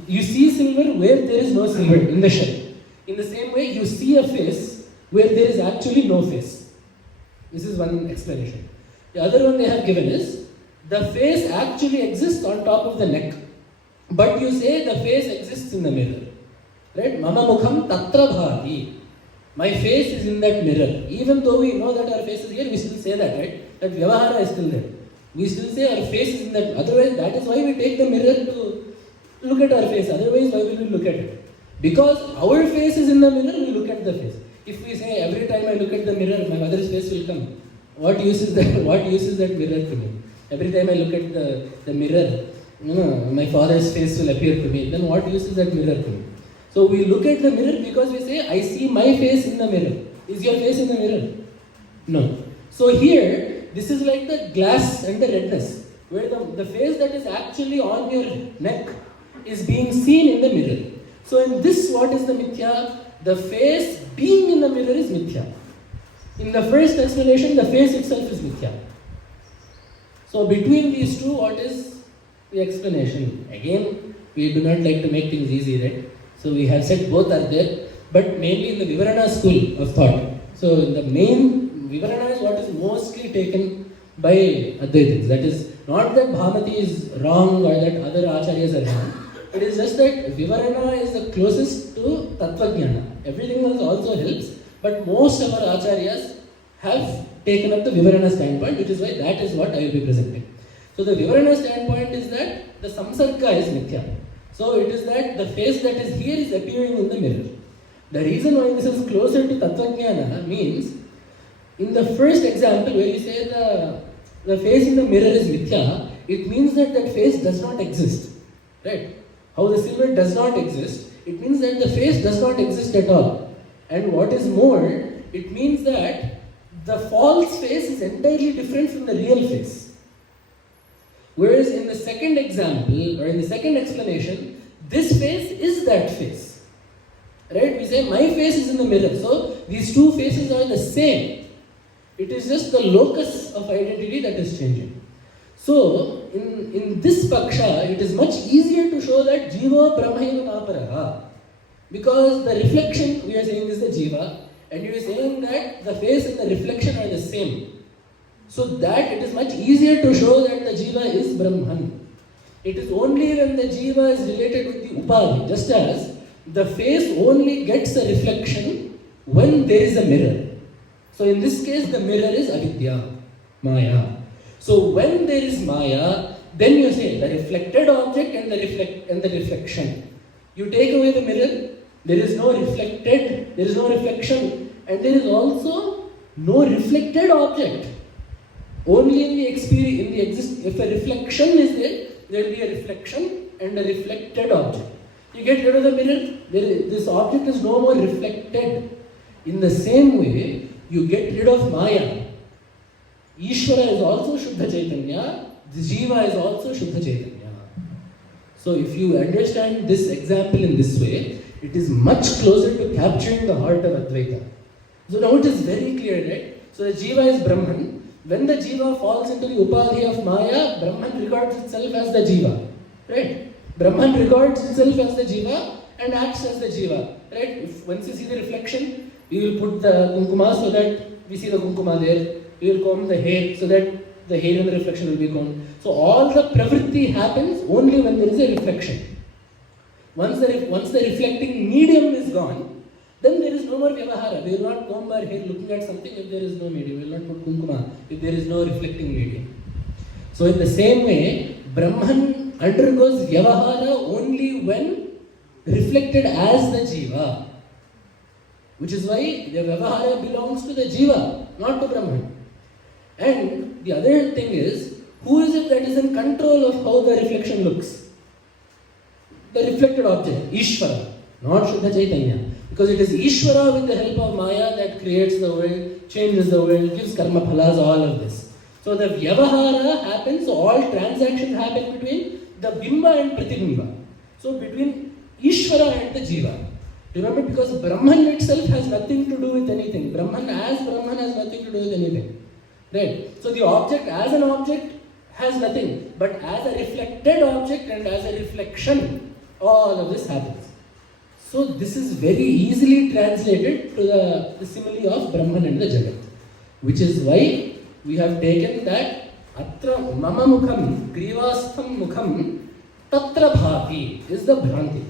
you see silver where there is no silver in the shell. In the same way, you see a face where there is actually no face. This is one explanation. The other one they have given is, the face actually exists on top of the neck. But you say the face exists in the mirror. Right? Mama mukham tatra bhati. My face is in that mirror. Even though we know that our face is here, we still say that, right? That vyavahara is still there. We still say our face is in that. Otherwise, that is why we take the mirror to look at our face. Otherwise, why will we look at it? Because our face is in the mirror, we look at the face. If we say every time I look at the mirror, my mother's face will come. What use is that? What use is that mirror to me? Every time I look at the mirror, my father's face will appear to me. Then what use is that mirror to me? So we look at the mirror because we say, I see my face in the mirror. Is your face in the mirror? No. So here, this is like the glass and the redness, where the face that is actually on your neck is being seen in the mirror. So in this, what is the mithya? The face being in the mirror is mithya. In the first explanation, the face itself is mithya. So between these two, what is the explanation? Again, we do not like to make things easy, right? So we have said both are there, but mainly in the Vivarana school of thought. So in the main Vivarana is what is mostly taken by Advaitins. That is not that Bhamati is wrong or that other acharyas are wrong. It is just that Vivarana is the closest to Tattvajnana. Everything else also helps, but most of our acharyas have taken up the Vivarana standpoint, which is why that is what I will be presenting. So the Vivarana standpoint is that the samsarga is mithya. So it is that the face that is here is appearing in the mirror. The reason why this is closer to Tattvajnana means, in the first example where you say the face in the mirror is mithya, it means that that face does not exist. Right? How the silver does not exist, it means that the face does not exist at all. And what is more, it means that the false face is entirely different from the real face. Whereas in the second example, or in the second explanation, this face is that face. Right? We say, my face is in the mirror. So, these two faces are the same. It is just the locus of identity that is changing. So, in this paksha, it is much easier to show that jiva brahmaiva naparaha. Because the reflection, we are saying, is the jiva, and you are saying that the face and the reflection are the same. So that it is much easier to show that the jiva is Brahman. It is only when the jiva is related with the upadhi, just as the face only gets a reflection when there is a mirror. So in this case, the mirror is avidya, maya. So when there is maya, then you say the reflected object and the reflection. You take away the mirror, there is no reflection, and there is also no reflected object. Only in the experience, if a reflection is there, there will be a reflection and a reflected object. You get rid of the mirror, this object is no more reflected. In the same way, you get rid of Maya. Ishvara is also Shuddha Chaitanya, the Jiva is also Shuddha Chaitanya. So if you understand this example in this way, It is much closer to capturing the heart of Advaita. So now it is very clear, right? So the Jiva is Brahman. When the Jiva falls into the Upadhi of Maya, Brahman regards itself as the Jiva. Right? Brahman regards itself as the Jiva and acts as the Jiva. Right? If once you see the reflection, we will put the Kunkuma so that we see the Kunkuma there. We will comb the hair so that the hair and the reflection will be combed. So all the pravritti happens only when there is a reflection. Once the reflecting medium is gone, then there is no more vyavahara. We will not comb our hair looking at something if there is no medium. We will not put kunkuma if there is no reflecting medium. So in the same way, Brahman undergoes vyavahara only when reflected as the Jiva. Which is why the vyavahara belongs to the Jiva, not to Brahman. And the other thing is, who is it that is in control of how the reflection looks? The reflected object, Ishvara, not Shuddha Chaitanya. Because it is Ishvara with the help of Maya that creates the world, changes the world, gives karma phalas, all of this. So the vyavahara happens, so all transactions happen between the bimba and pratibimba. So between Ishvara and the Jiva. Remember, because Brahman itself has nothing to do with anything. Brahman has nothing to do with anything. Right? So the object as an object has nothing. But as a reflected object and as a reflection, all of this happens. So this is very easily translated to the simile of Brahman and the Jagat. Which is why we have taken that Atra Mama Mukham, Grivastham Mukham, Tatra Bhati is the Bhranti.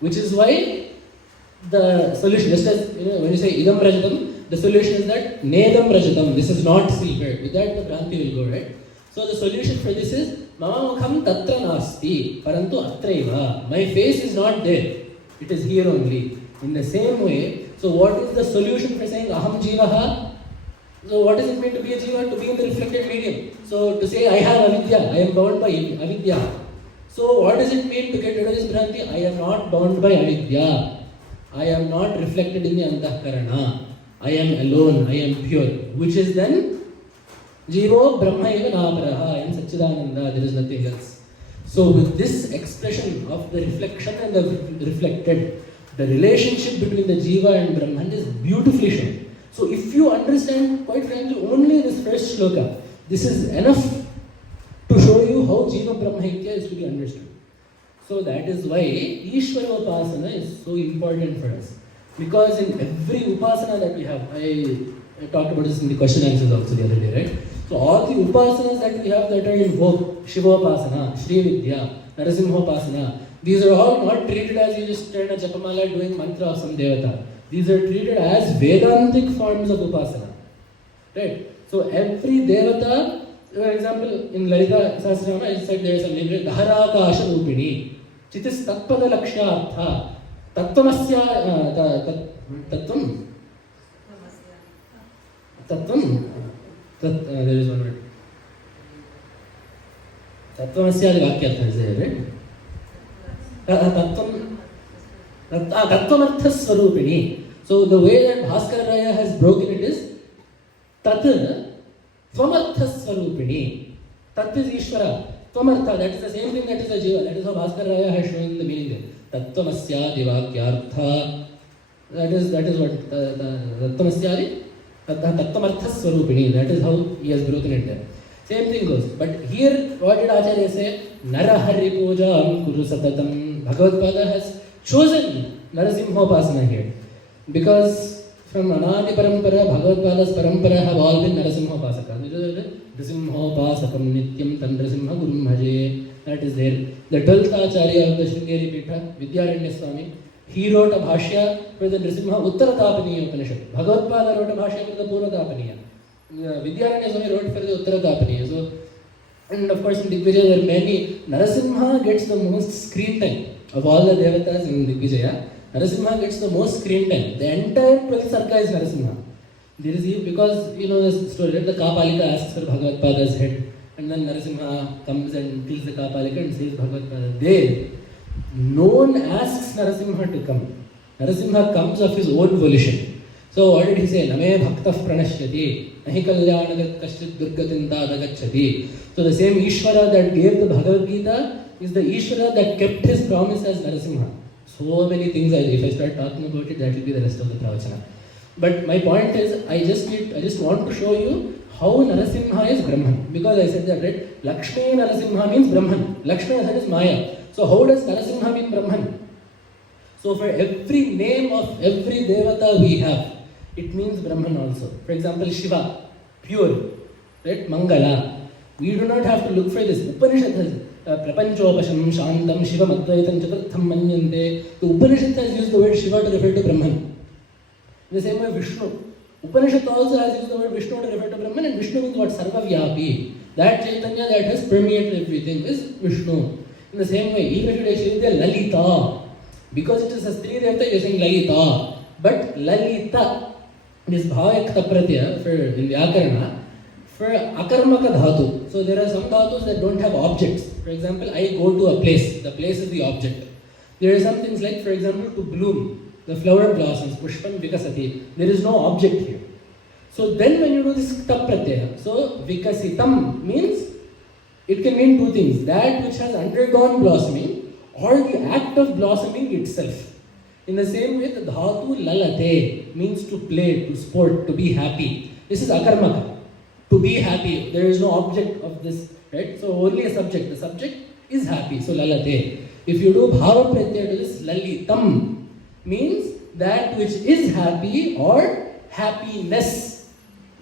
Which is why the solution, just as when you say Idam Rajatam, the solution is that Nedam Rajatam, this is not silver. With that the Bhranti will go, right? So the solution for this is Mama Mukham Tatra Nasti, Parantu Atraiva. My face is not there. It is here only. In the same way, so what is the solution for saying Aham Jivaha? So what does it mean to be a Jiva? To be in the reflected medium. So to say I have avidya, I am bound by avidya. So what does it mean to get rid of this Bhranti? I am not bound by avidya. I am not reflected in the Antahkarana. I am alone, I am pure. Which is then Jivo Brahma eva Nāparaha and Satchidananda, there is nothing else. So with this expression of the reflection and the reflected, the relationship between the Jiva and Brahman is beautifully shown. So if you understand, quite frankly, only this first shloka, this is enough to show you how Jiva Brahmaikya is to be understood. So that is why Ishvara Upasana is so important for us. Because in every Upasana that we have, I talked about this in the question answers also the other day, right? So all the Upasanas that we have that are in vogue, Shiva Upasana, Shri Vidya, Narasimha Upasana, these are all not treated as you just turn a Japamala doing mantra of some devata. These are treated as Vedantic forms of Upasana. Right? So every devata, for example, in Lalita Sahasranama, I said there is a name, Dharakasha Rupini, Chitis Tatpada Lakshyartha, Tattvamasya, Tattvam, there is one word. Tattvamasya Vakyartha is there, right? Tattvamartha Swarupini. So the way that Bhaskararaya has broken it is Tat Tvamartha Swarupini. Tat is Ishvara. Tvamartha, that is the same thing that is a Jiva. That is how Bhaskararaya has shown the meaning there. Tattvamasya Vakyartha. That is what Tattvamasya Tattvamartha Swarupini. That is how he has broken it there. Same thing goes. But here, what did Acharya say? Narahari Pujam Kuru Satatam. Bhagavatpada has chosen Narasimhopasana here. Because from Anadi Parampara, Bhagavatpada's Parampara have all been Narasimhopasaka. Narasimhopasakam Nityam Tandrasimha Gurum Bhaje. That is there. The 12th Acharya of the Sringeri Pitha, Vidyaranya Swami, he wrote a bhashya for the Narasimha Uttaratapaniya Upanishad. Bhagavatpada wrote a bhashya for the Purnatapaniya. Vidyaranya Swami wrote for the Uttaratapaniya. So, and of course in Digvijaya there are many. Narasimha gets the most screen time of all the devatas in Digvijaya. Narasimha gets the most screen time. The entire 12th Sarka is Narasimha. There is, because you know the story, the Kapalika asks for Bhagavatpada's head, and then Narasimha comes and kills the Kapalika and says Bhagavatpada. There, no one asks Narasimha to come. Narasimha comes of his own volition. So what did he say? Name bhaktah pranashyati, nahi kalyanagat kaschit durgatinta adagacchati. So the same Ishvara that gave the Bhagavad Gita is the Ishvara that kept his promise as Narasimha. So many things, if I start talking about it, that will be the rest of the pravachana. But my point is, I just want to show you how Narasimha is Brahman. Because I said that, right? Lakshmi Narasimha means Brahman. Lakshmi is Maya. So how does Narasimha mean Brahman? So for every name of every devata we have, it means Brahman also. For example, Shiva, pure, right? Mangala. We do not have to look for this. Upanishad has Prapanchopasham Shantam Shivam Advaitam Chaturtham Manyante. The Upanishad has used the word Shiva to refer to Brahman. In the same way, Vishnu. Upanishad also has used the word Vishnu to refer to Brahman, and Vishnu means what? Sarvavyapi. That Chaitanya that has permeated everything is Vishnu. In the same way, even if you actually say Lalita, because it is a Stri Devata, you are saying Lalita. But Lalita is Bhavayakta Pratyaya for in Vyakarana for Akarmaka Dhatu. So there are some dhatus that don't have objects. For example, I go to a place. The place is the object. There are some things like, for example, to bloom. The flower blossoms, Pushpam Vikasati. There is no object here. So then when you do this Kta Pratyaya, so Vikasitam means, it can mean two things. That which has undergone blossoming or the act of blossoming itself. In the same way, the Dhatu Lalate means to play, to sport, to be happy. This is Akarmaka. To be happy. There is no object of this, right? So only a subject. The subject is happy. So Lalate. If you do Bhava Pratyaya to this, Lalitam means that which is happy or happiness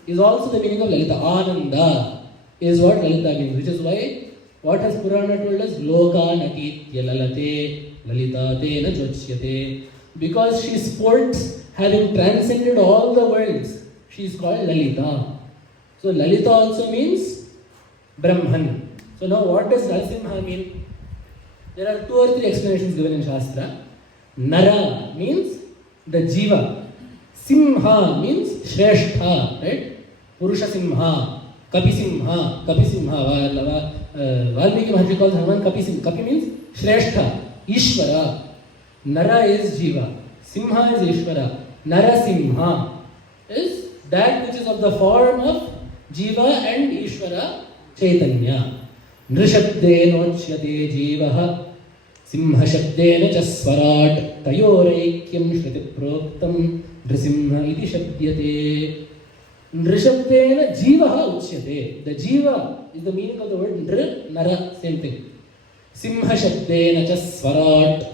is also the meaning of Lalita. Ananda is what Lalita means, which is why what has Purana told us? Loka natitya lalate lalitate na jochyate. Because she sports, having transcended all the worlds, she is called Lalita. So Lalita also means Brahman. So now what does Narasimha mean? There are 2 or 3 explanations given in Shastra. Nara means the Jiva. Simha means Shrestha, right? Purusha Simha, Kapi Simha, Valmiki Maharshi calls Hanuman Kapi Simha. Kapi means Shrestha, Ishvara. Nara is Jiva. Simha is Ishvara. Narasimha is that which is of the form of Jiva and Ishvara Chaitanya. Nrishabdenochyate Jivaha Simha Shabdena Chaswarat Tayoraikyam Shriti Proktam Nrisimha iti Shabdyate. Nrishabdena Jivaha Uchyate. The Jiva is the meaning of the word Nr, Nara, same thing. Simha Shabdena Chaswarat.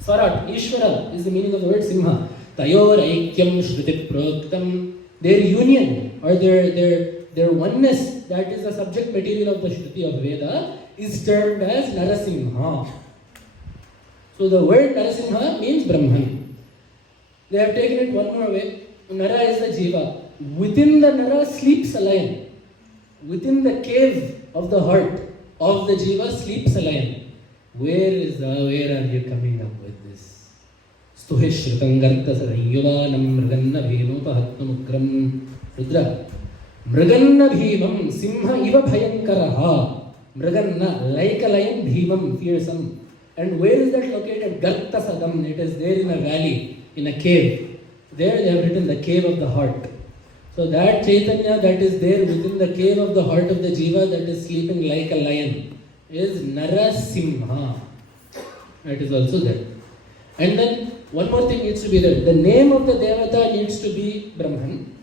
Swarat, Ishvara is the meaning of the word Simha. Tayoraikyam Shriti Proktam. Their union or their oneness, that is the subject material of the Shruti of Veda, is termed as Narasimha. So the word Narasimha means Brahman. They have taken it one more way. Nara is the Jiva. Within the Nara sleeps a lion. Within the cave of the heart of the Jiva sleeps a lion. Where are you coming up with this? Stuhishrutam gartasarayuvanam mriganna bhenupahatmamugram. Rudra. Mriganna bhimam simha iva bhayankaraha. Mriganna, like a lion, bhimam, fearsome. And where is that located? Gartasadam. It is there in a valley, in a cave. There they have written the cave of the heart. So that Chaitanya that is there within the cave of the heart of the Jiva that is sleeping like a lion is Narasimha. That is also there. And then one more thing needs to be there. The name of the Devata needs to be Brahman.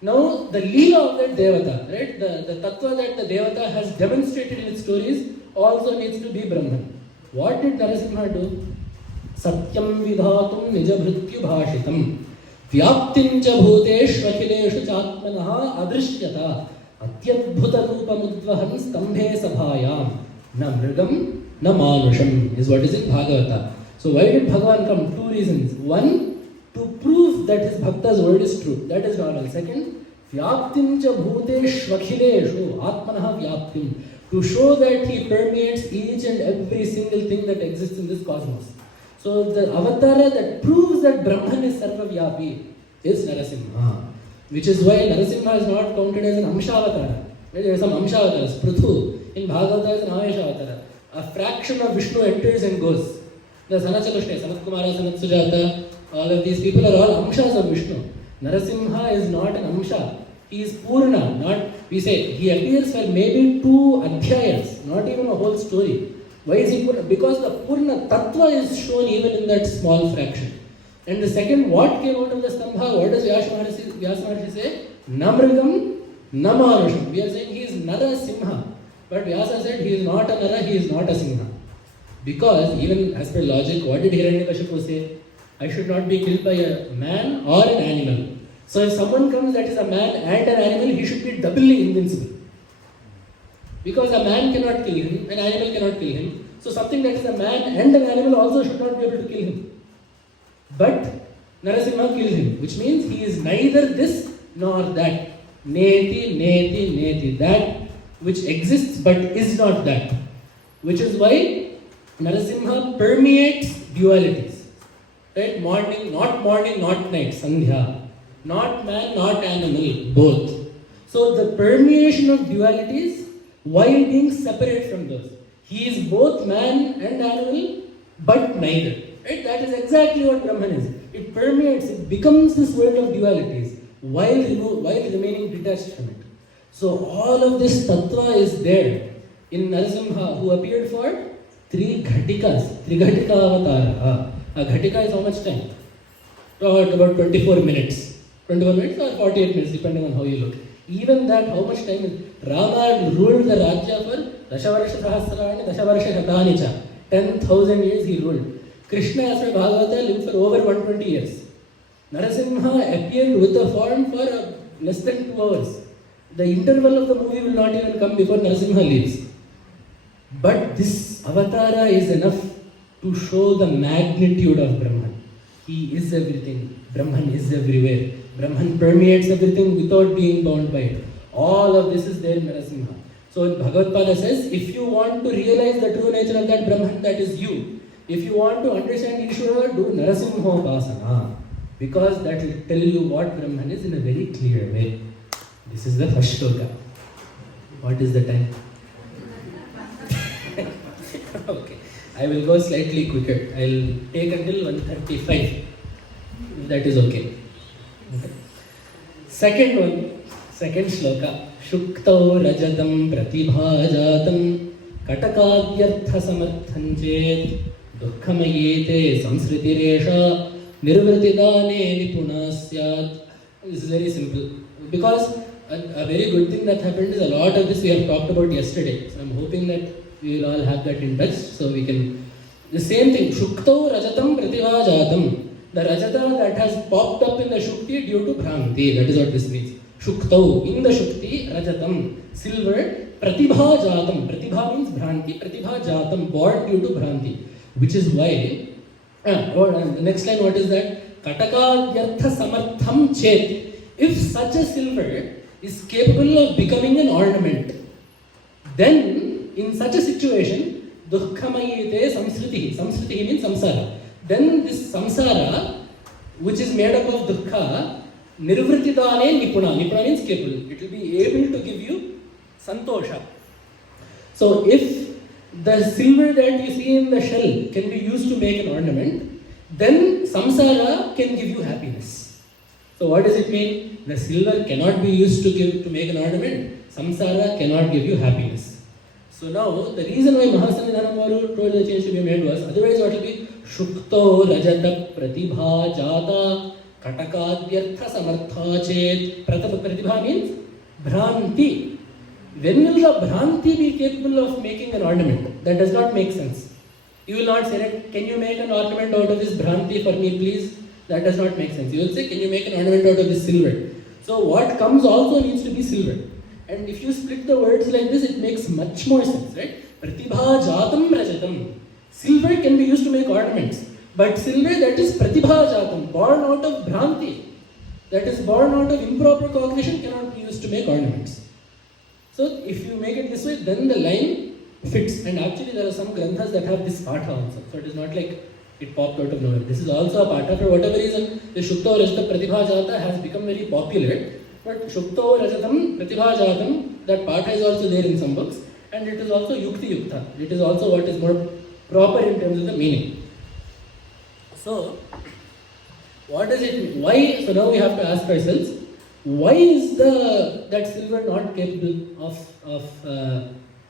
Now the Leela of that Devata, right? The Tattva that the Devata has demonstrated in its stories also needs to be Brahman. What did Narasimha do? Satyam vidhatum nijabhrityu bhashitam. Vyaptincha bhuteshu akhileshu chatmanaha adrishyata. Atyadbhuta rupamudvahan stambhe sabhayam. Na mrigam, na manusham is what is in Bhagavata. So why did Bhagavan come? 2 reasons. One, to prove that his bhakta's word is true. That is normal. Second, vyaptincha bhuteshu akhileshu atmanaha vyaptim. To show that he permeates each and every single thing that exists in this cosmos. So the avatara that proves that Brahman is sarvavyapi is Narasimha. Which is why Narasimha is not counted as an Amshavatara. There are some Amshavataras. Pruthu in Bhagavata is an Ameshavatara. A fraction of Vishnu enters and goes. The Sanachalushne, Sanat Kumara, Sanat Sujata, all of these people are all Amshas of Vishnu. Narasimha is not an Amsha. He is Purna. Not, we say, he appears for maybe 2 adhyayas, not even a whole story. Why is he Purna? Because the Purna Tattva is shown even in that small fraction. And the second, what came out of the Stambha? What does Vyasa Maharshi say? Namrigam, Namanusham. We are saying he is Narasimha. But Vyasa said he is not a Nara, he is not a Simha. Because even as per logic, what did Hiranyakashipu say? I should not be killed by a man or an animal. So if someone comes that is a man and an animal, he should be doubly invincible. Because a man cannot kill him, an animal cannot kill him. So something that is a man and an animal also should not be able to kill him. But Narasimha killed him, which means he is neither this nor that. Neti, neti, neti. That which exists but is not that. Which is why Narasimha permeates dualities. Right? Morning, not night, Sandhya. Not man, not animal, both. So the permeation of dualities while being separate from those. He is both man and animal, but neither. Right? That is exactly what Brahman is. It permeates, it becomes this world of dualities while remaining detached from it. So all of this tattva is there in Narasimha, who appeared for 3 ghatikas, Ghatika avatara. A ghatika is how much time? About 24 minutes. 21 minutes or 48 minutes, depending on how you look. Even that, how much time is? Rama ruled the Rajya for Dashavarsha Sahasrani, Dashavarsha Shatanicha. 10,000 years he ruled. Krishna, as per Bhagavata, lived for over 120 years. Narasimha appeared with a form for less than 2 hours. The interval of the movie will not even come before Narasimha leaves. But this avatara is enough to show the magnitude of Brahman. He is everything. Brahman is everywhere. Brahman permeates everything without being bound by it. All of this is there in Narasimha. So Bhagavatpada says, if you want to realize the true nature of that Brahman, that is you. If you want to understand Ishvara, do Narasimhopasana. Because that will tell you what Brahman is in a very clear way. This is the first shloka. What is the time? Okay. I will go slightly quicker. I will take until 1:35. That is okay. Second one, second shloka. Shuktau rajatam pratibhajatam katakavyartha samartham chet dukkhamayete samsritiresha nirvritidane nipunasyat. This is very simple. Because a very good thing that happened is a lot of this we have talked about yesterday. So I'm hoping that we will all have that in touch so we can. The same thing. Shuktau rajatam pratibhajatam. The rajata that has popped up in the Shukti due to Bhranti. That is what this means. Shuktau. In the Shukti, rajatam. Silver. Pratibhajatam. Pratibha means Bhranti. Pratibhajatam. Born due to Bhranti. Which is why. The next line, what is that? Katakadyartha samartham chet. If such a silver is capable of becoming an ornament, then in such a situation, dukkhamayete samsritihi. Samsritihi means samsara. Then this samsara, which is made up of dukkha, nirvritidane nipuna. Nipuna means capable. It will be able to give you santosha. So if the silver that you see in the shell can be used to make an ornament, then samsara can give you happiness. So what does it mean? The silver cannot be used to make an ornament. Samsara cannot give you happiness. So now, the reason why Mahasamvidhana Maru told the change to be made was, otherwise what will be? Shuktau rajata pratibha jata katakadyartha samartha chet. Pratibha means Bhranti. When will the Bhranti be capable of making an ornament? That does not make sense. You will not say, can you make an ornament out of this Bhranti for me please? That does not make sense. You will say, can you make an ornament out of this silver? So what comes also needs to be silver. And if you split the words like this, it makes much more sense, right? Pratibha jatam rajatam. Silver can be used to make ornaments. But silver that is pratibha jatam, born out of Bhranti, that is born out of improper cognition, cannot be used to make ornaments. So if you make it this way, then the line fits. And actually there are some granthas that have this patha also. So it is not like it popped out of nowhere. This is also a patha. For whatever reason, the Shuktau Rajata Pratibha Jata has become very popular. But Shuktau Rajatam Pratibha Jatam, that patha is also there in some books. And it is also Yukti Yukta. It is also what is more proper in terms of the meaning. So, what does it mean? Why? So now we have to ask ourselves, why is that silver not capable of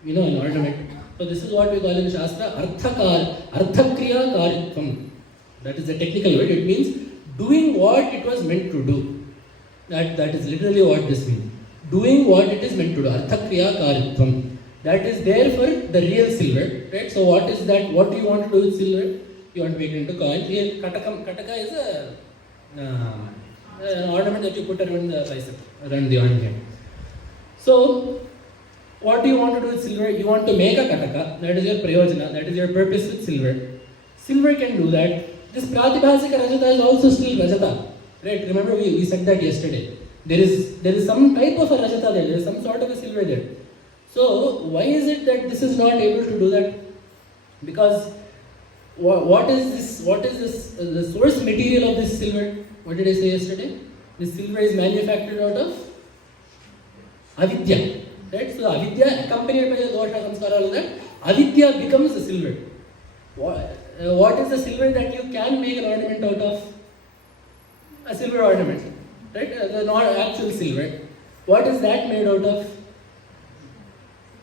an ornament. So this is what we call in Shastra Arthakriya Karitvam. That is the technical word. It means doing what it was meant to do. That is literally what this means. Doing what it is meant to do. Arthakriya Karitvam. That is there for the real silver. Right? So what is that? What do you want to do with silver? You want to make it into coins. Here, Kataka is an ornament that you put around the bicep, around the arm here. So, what do you want to do with silver? You want to make a Kataka. That is your prayojana. That is your purpose with silver. Silver can do that. This Pratibhasika Rajata is also still Rajata. Right? Remember we said that yesterday. There is some type of a Rajata there. There is some sort of a silver there. So, why is it that this is not able to do that? Because what is this? The source material of this silver? What did I say yesterday? This silver is manufactured out of avidya. Right? So avidya accompanied by the dosha samskara, all of that, avidya becomes the silver. What is the silver that you can make an ornament out of? A silver ornament. Right? The not actual silver. What is that made out of?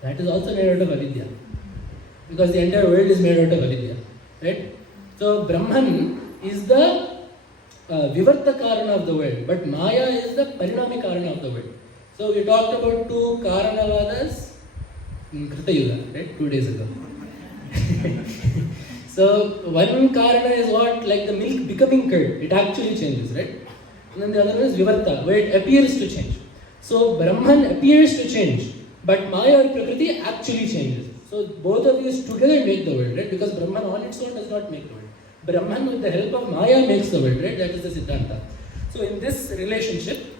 That is also made out of avidya. Because the entire world is made out of avidya. Right? So Brahman is the Vivarta Karana of the world, but Maya is the Parinami Karana of the world. So we talked about two Karanavadas in Krita Yuga, right? 2 days ago. So one Karana is what? Like the milk becoming curd. It actually changes, right? And then the other one is Vivarta, where it appears to change. So Brahman appears to change, but Maya or Prakriti actually changes. So both of these together make the world, right? Because Brahman on its own does not make the world. Brahman with the help of Maya makes the world, right? That is the Siddhanta. So in this relationship,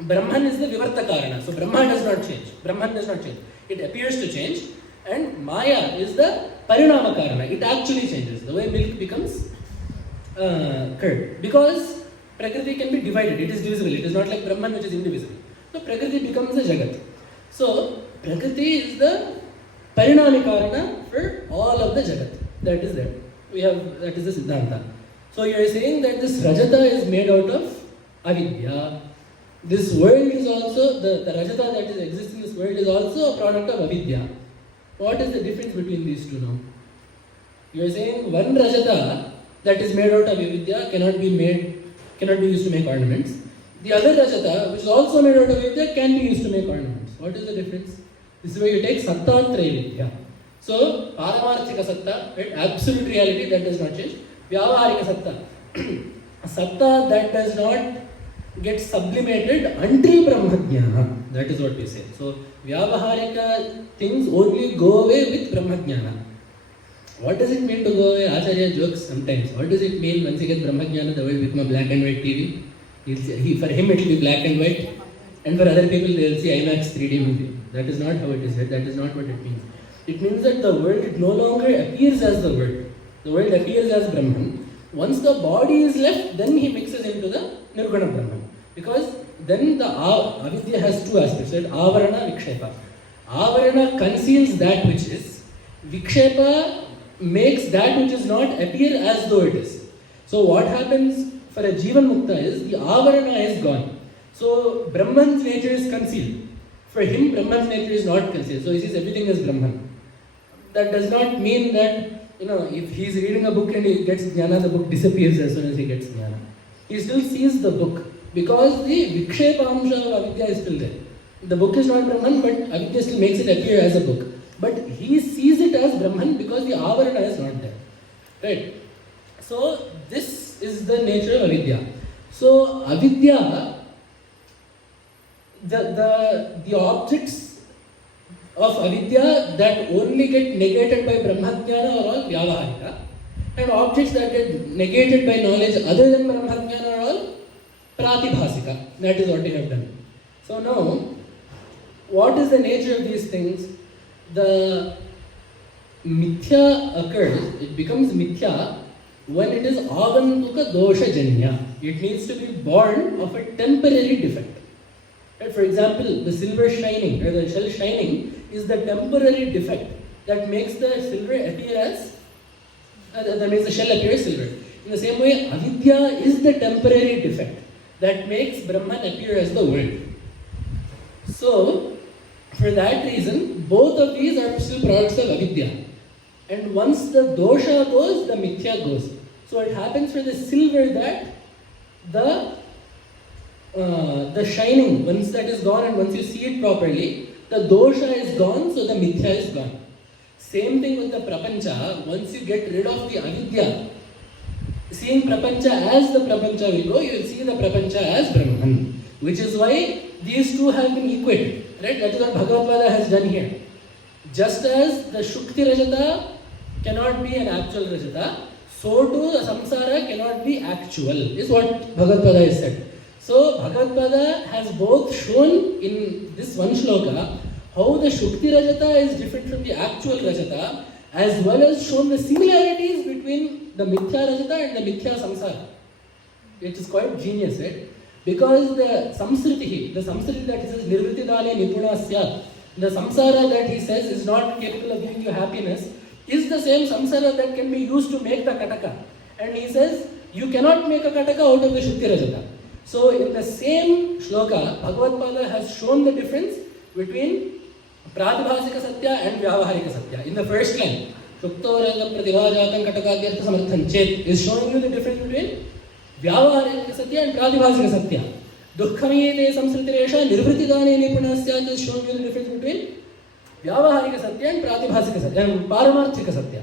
Brahman is the Vivarta Karana. So Brahman does not change. Brahman does not change. It appears to change. And Maya is the Parinama Karana. It actually changes. The way milk becomes curd. Because Prakriti can be divided. It is divisible. It is not like Brahman which is indivisible. So Prakriti becomes a Jagat. So Prakriti is the Parinami Karana for all of the Jagat. That is there. That is the Siddhanta. So you are saying that this Rajata is made out of avidya. This world is also, the Rajata that exists in this world is also a product of avidya. What is the difference between these two now? You are saying one Rajata that is made out of avidya cannot be used to make ornaments. The other Rajata, which is also made out of avidya, can be used to make ornaments. What is the difference? This is where you take Satta Traividya. So, Paramarthika Satta, right? Absolute reality, that does not change. Vyavaharika Satta. Satta that does not get sublimated until Brahmajnana. That is what we say. So, Vyavaharika things only go away with Brahmajnana. What does it mean to go away? Acharya jokes sometimes. What does it mean once you get Brahmajnana, the world will become a black and white TV? For him it will be black and white. And for other people they will see IMAX 3D movie. That is not how it is. That is not what it means. It means that the world no longer appears as the world. The world appears as Brahman. Once the body is left, then he mixes into the Nirguna Brahman. Because then the avidya has two aspects, right? Avarana, Vikshepa. Avarana conceals that which is. Vikshepa makes that which is not appear as though it is. So what happens for a Jivan Mukta is, the Avarana is gone. So Brahman's nature is concealed. For him, Brahman's nature is not concealed. So he sees everything as Brahman. That does not mean that, if he is reading a book and he gets jnana, the book disappears as soon as he gets jnana. He still sees the book because the vikshepamsha of avidya is still there. The book is not Brahman, but avidya still makes it appear as a book. But he sees it as Brahman because the avarana is not there. Right? So this is the nature of avidya. So avidya, the objects of avidya that only get negated by brahmajnana are all vyavaharika, and objects that get negated by knowledge other than brahmajnana are all pratibhasika. That is what we have done. So now, what is the nature of these things? The mithya occurs, it becomes mithya when it is agantuka dosha janya. It needs to be born of a temporary defect. For example, the silver shining, or the shell shining, is the temporary defect that makes the silver appear as, that makes the shell appear as silver. In the same way, avidya is the temporary defect that makes Brahman appear as the world. So, For that reason, both of these are still products of avidya. And once the dosha goes, the mithya goes. So it happens for the silver that the shining, once that is gone and once you see it properly, the dosha is gone, so the mithya is gone. Same thing with the prapancha. Once you get rid of the avidya, seeing prapancha as the prapancha will go, you will see the prapancha as Brahman. Which is why these two have been equated. Right? That is what Bhagavatpada has done here. Just as the Shukti Rajata cannot be an actual Rajata, so too the Samsara cannot be actual, is what Bhagavatpada has said. So Bhagavatpada has both shown in this one shloka how the Shukti Rajata is different from the actual Rajata, as well as shown the similarities between the Mithya Rajata and the Mithya Samsara. It is quite genius, right? Because the Samsriti that he says, Nirvritidale Nipunasya, the Samsara that he says is not capable of giving you happiness, is the same Samsara that can be used to make the Kataka. And he says, you cannot make a Kataka out of the Shukti Rajata. So in the same shloka, Bhagavatpada has shown the difference between Pratibhasika Satya and Vyavaharika Satya. In the first line, Shuktau raga pratibhajatam katakadyartha samarthan chet is showing you the difference between Vyavaharika Satya and Pratibhasika Satya. Dukkhamiyete samsritiresha nirvritidane nipunasya is showing you the difference between Vyavaharika Satya and Pratibhasika Satya and Paramarthika Satya.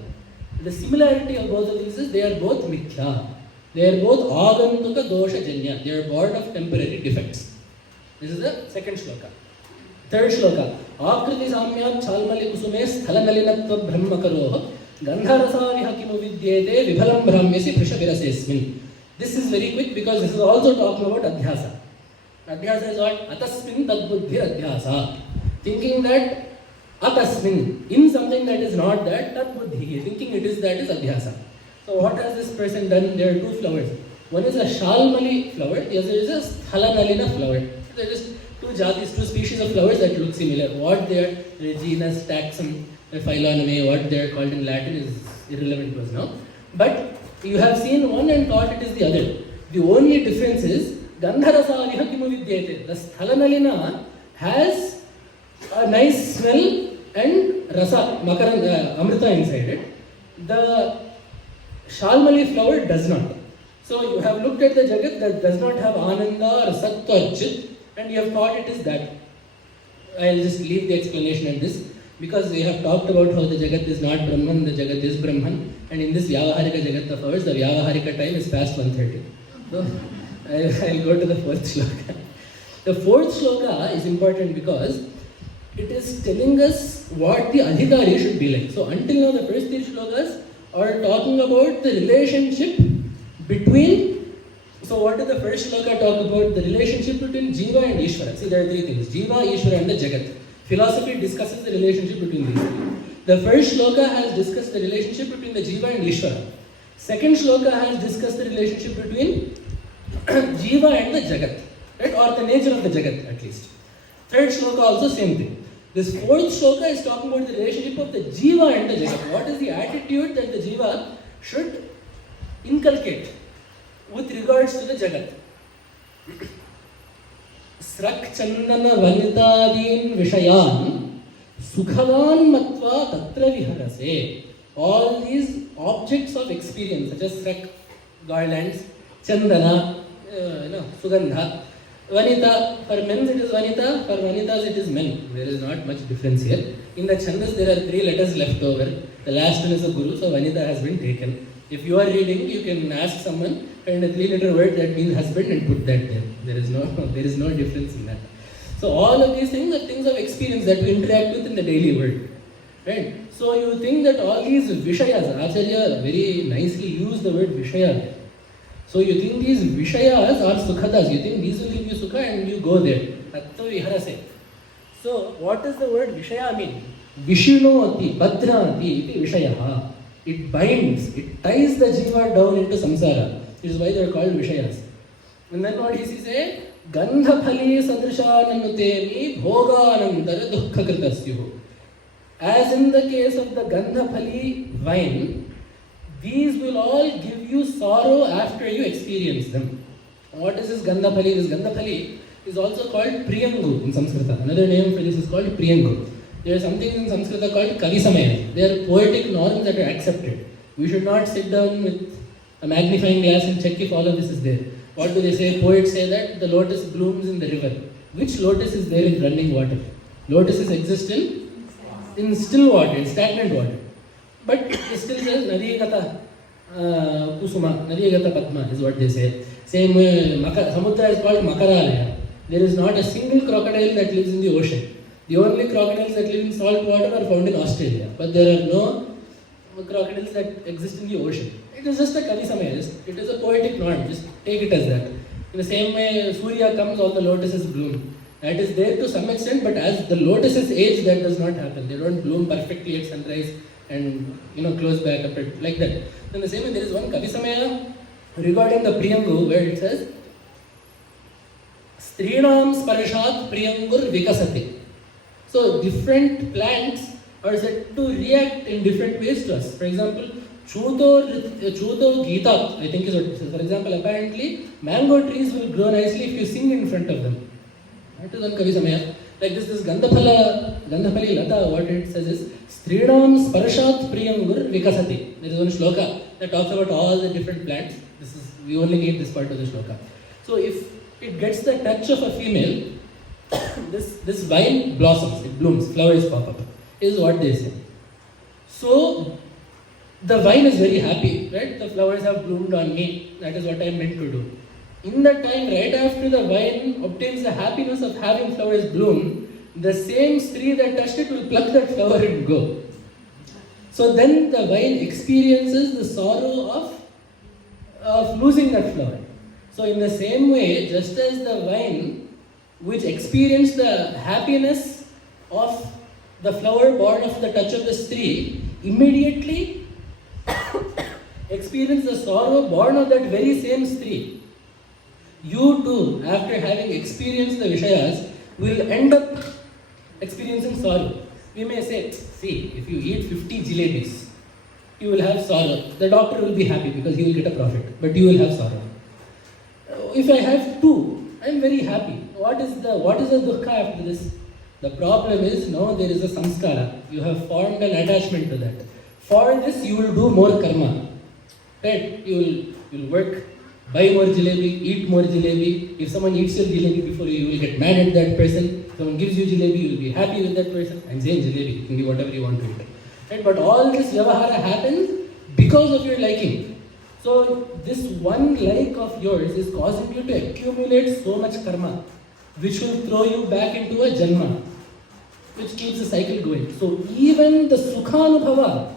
The similarity of both of these is they are both mithya. They are both agantuka dosha janya. They are born of temporary defects. This is the second shloka. Third shloka. Akrtisaamyaat chalmali kusume sthalanalinattva brahmakaroh gandharasa vihakimu vidyete vibhalam brahmyasi prishavirasesmin. This is very quick because this is also talking about adhyasa. Adhyasa is what? Atasmin tadbuddhi adhyasa. Thinking that atasmin, in something that is not that, tadbuddhi, thinking it is that is adhyasa. So what has this person done? There are two flowers. One is a shalmali flower, the other is a sthalanalina flower. So there is two jatis, two species of flowers that look similar. What they are, the genus, taxon, phylogeny, what they are called in Latin is irrelevant to us now. But you have seen one and thought it is the other. The only difference is gandharasa vihakimu vidyete. The sthalanalina has a nice smell and rasa, amrita inside it. The Shalmali flower does not. So you have looked at the Jagat that does not have Ananda or Sat or Chit, and you have thought it is that. I'll just leave the explanation at this, because we have talked about how the Jagat is not Brahman, the Jagat is Brahman, and in this Vyavaharika Jagat of ours, the Vyavaharika time is past 1:30. So I'll go to the fourth shloka. The fourth shloka is important because it is telling us what the Adhikari should be like. So until now, the first three shlokas are talking about the relationship between, so what did the first shloka talk about? The relationship between Jiva and Ishvara. See, there are three things: Jiva, Ishvara and the Jagat. Philosophy discusses the relationship between these three. The first shloka has discussed the relationship between the Jiva and Ishvara. Second shloka has discussed the relationship between Jiva and the Jagat, right? Or the nature of the Jagat at least. Third shloka also same thing. This fourth shloka is talking about the relationship of the Jiva and the Jagat. What is the attitude that the Jiva should inculcate with regards to the Jagat? Srakchandana vanitadin vishayan sukhavan matva tatra viharase. All these objects of experience, such as Srak, garlands, Chandana, Sugandha, Vanita, for men it is Vanita, for Vanitas it is men. There is not much difference here. In the Chandas there are 3 letters left over. The last one is a Guru, so Vanita has been taken. If you are reading, you can ask someone, find a 3-letter word that means husband and put that there. There is no difference in that. So all of these things are things of experience that we interact with in the daily world. Right? So you think that all these Vishayas, Acharya very nicely used the word Vishaya. So you think these Vishayas are Sukhadas, you think these will give you Sukha and you go there. Tattva viharase. So what does the word Vishaya mean? Vishinoti, Bhadrati, iti Vishayaha. It binds, it ties the Jiva down into samsara. This is why they are called Vishayas. And then what he says? Gandha phali sadrishananutemi bhoganandara dukkha kritasyuhu. As in the case of the Gandha phali wine, these will all give you sorrow after you experience them. What is this Gandha phali? This Gandha phali is also called Priyangu in Sanskrit. Another name for this is called Priyangu. There are some things in Sanskrit called Kavisamaya. They are poetic norms that are accepted. We should not sit down with a magnifying glass and check if all of this is there. What do they say? Poets say that the lotus blooms in the river. Which lotus is there in running water? Lotuses exist in still water, in stagnant water. But it still says Nadiyagata Kusuma, Nadiyagata Padma is what they say. Same way, Samudra is called Makaralaya. There is not a single crocodile that lives in the ocean. The only crocodiles that live in salt water are found in Australia. But there are no crocodiles that exist in the ocean. It is just a Kavisamaya. It is a poetic norm. Just take it as that. In the same way, Surya comes, all the lotuses bloom. That is there to some extent, but as the lotuses age, that does not happen. They don't bloom perfectly at sunrise and close back up like that. In the same way, there is one Kavisamaya regarding the Priyangu where it says, Strinam Sparshat Priyangur Vikasati. So different plants are said to react in different ways to us. For example, Chuto Gita, I think is what it says. For example, apparently, mango trees will grow nicely if you sing in front of them. That is one Kavisamaya. Like this Gandhapali Lata, what it says is, Strinam Sparshat Priyangur Vikasati. There is one shloka that talks about all the different plants. We only need this part of the shloka. So if it gets the touch of a female, this vine blossoms, it blooms, flowers pop up, is what they say. So the vine is very happy, right? The flowers have bloomed on me. That is what I am meant to do. In that time, right after the vine obtains the happiness of having flowers bloom, the same tree that touched it will pluck that flower and go. So then the vine experiences the sorrow of losing that flower. So in the same way, just as the vine, which experienced the happiness of the flower born of the touch of the tree, immediately experience the sorrow born of that very same tree. You too, after having experienced the Vishayas, will end up experiencing sorrow. We may say, see, if you eat 50 jalebis, you will have sorrow. The doctor will be happy because he will get a profit, but you will have sorrow. If I have 2, I am very happy. What is the dukkha after this? The problem is, now there is a samskara. You have formed an attachment to that. For this, you will do more karma. Right? You will work, buy more jalebi, eat more jalebi. If someone eats your jalebi before you, you will get mad at that person. If someone gives you jalebi, you will be happy with that person. I'm saying jalebi, you can give whatever you want to eat. Right? But all this vyavahara happens because of your liking. So this one like of yours is causing you to accumulate so much karma, which will throw you back into a janma, which keeps the cycle going. So even the sukhanubhava,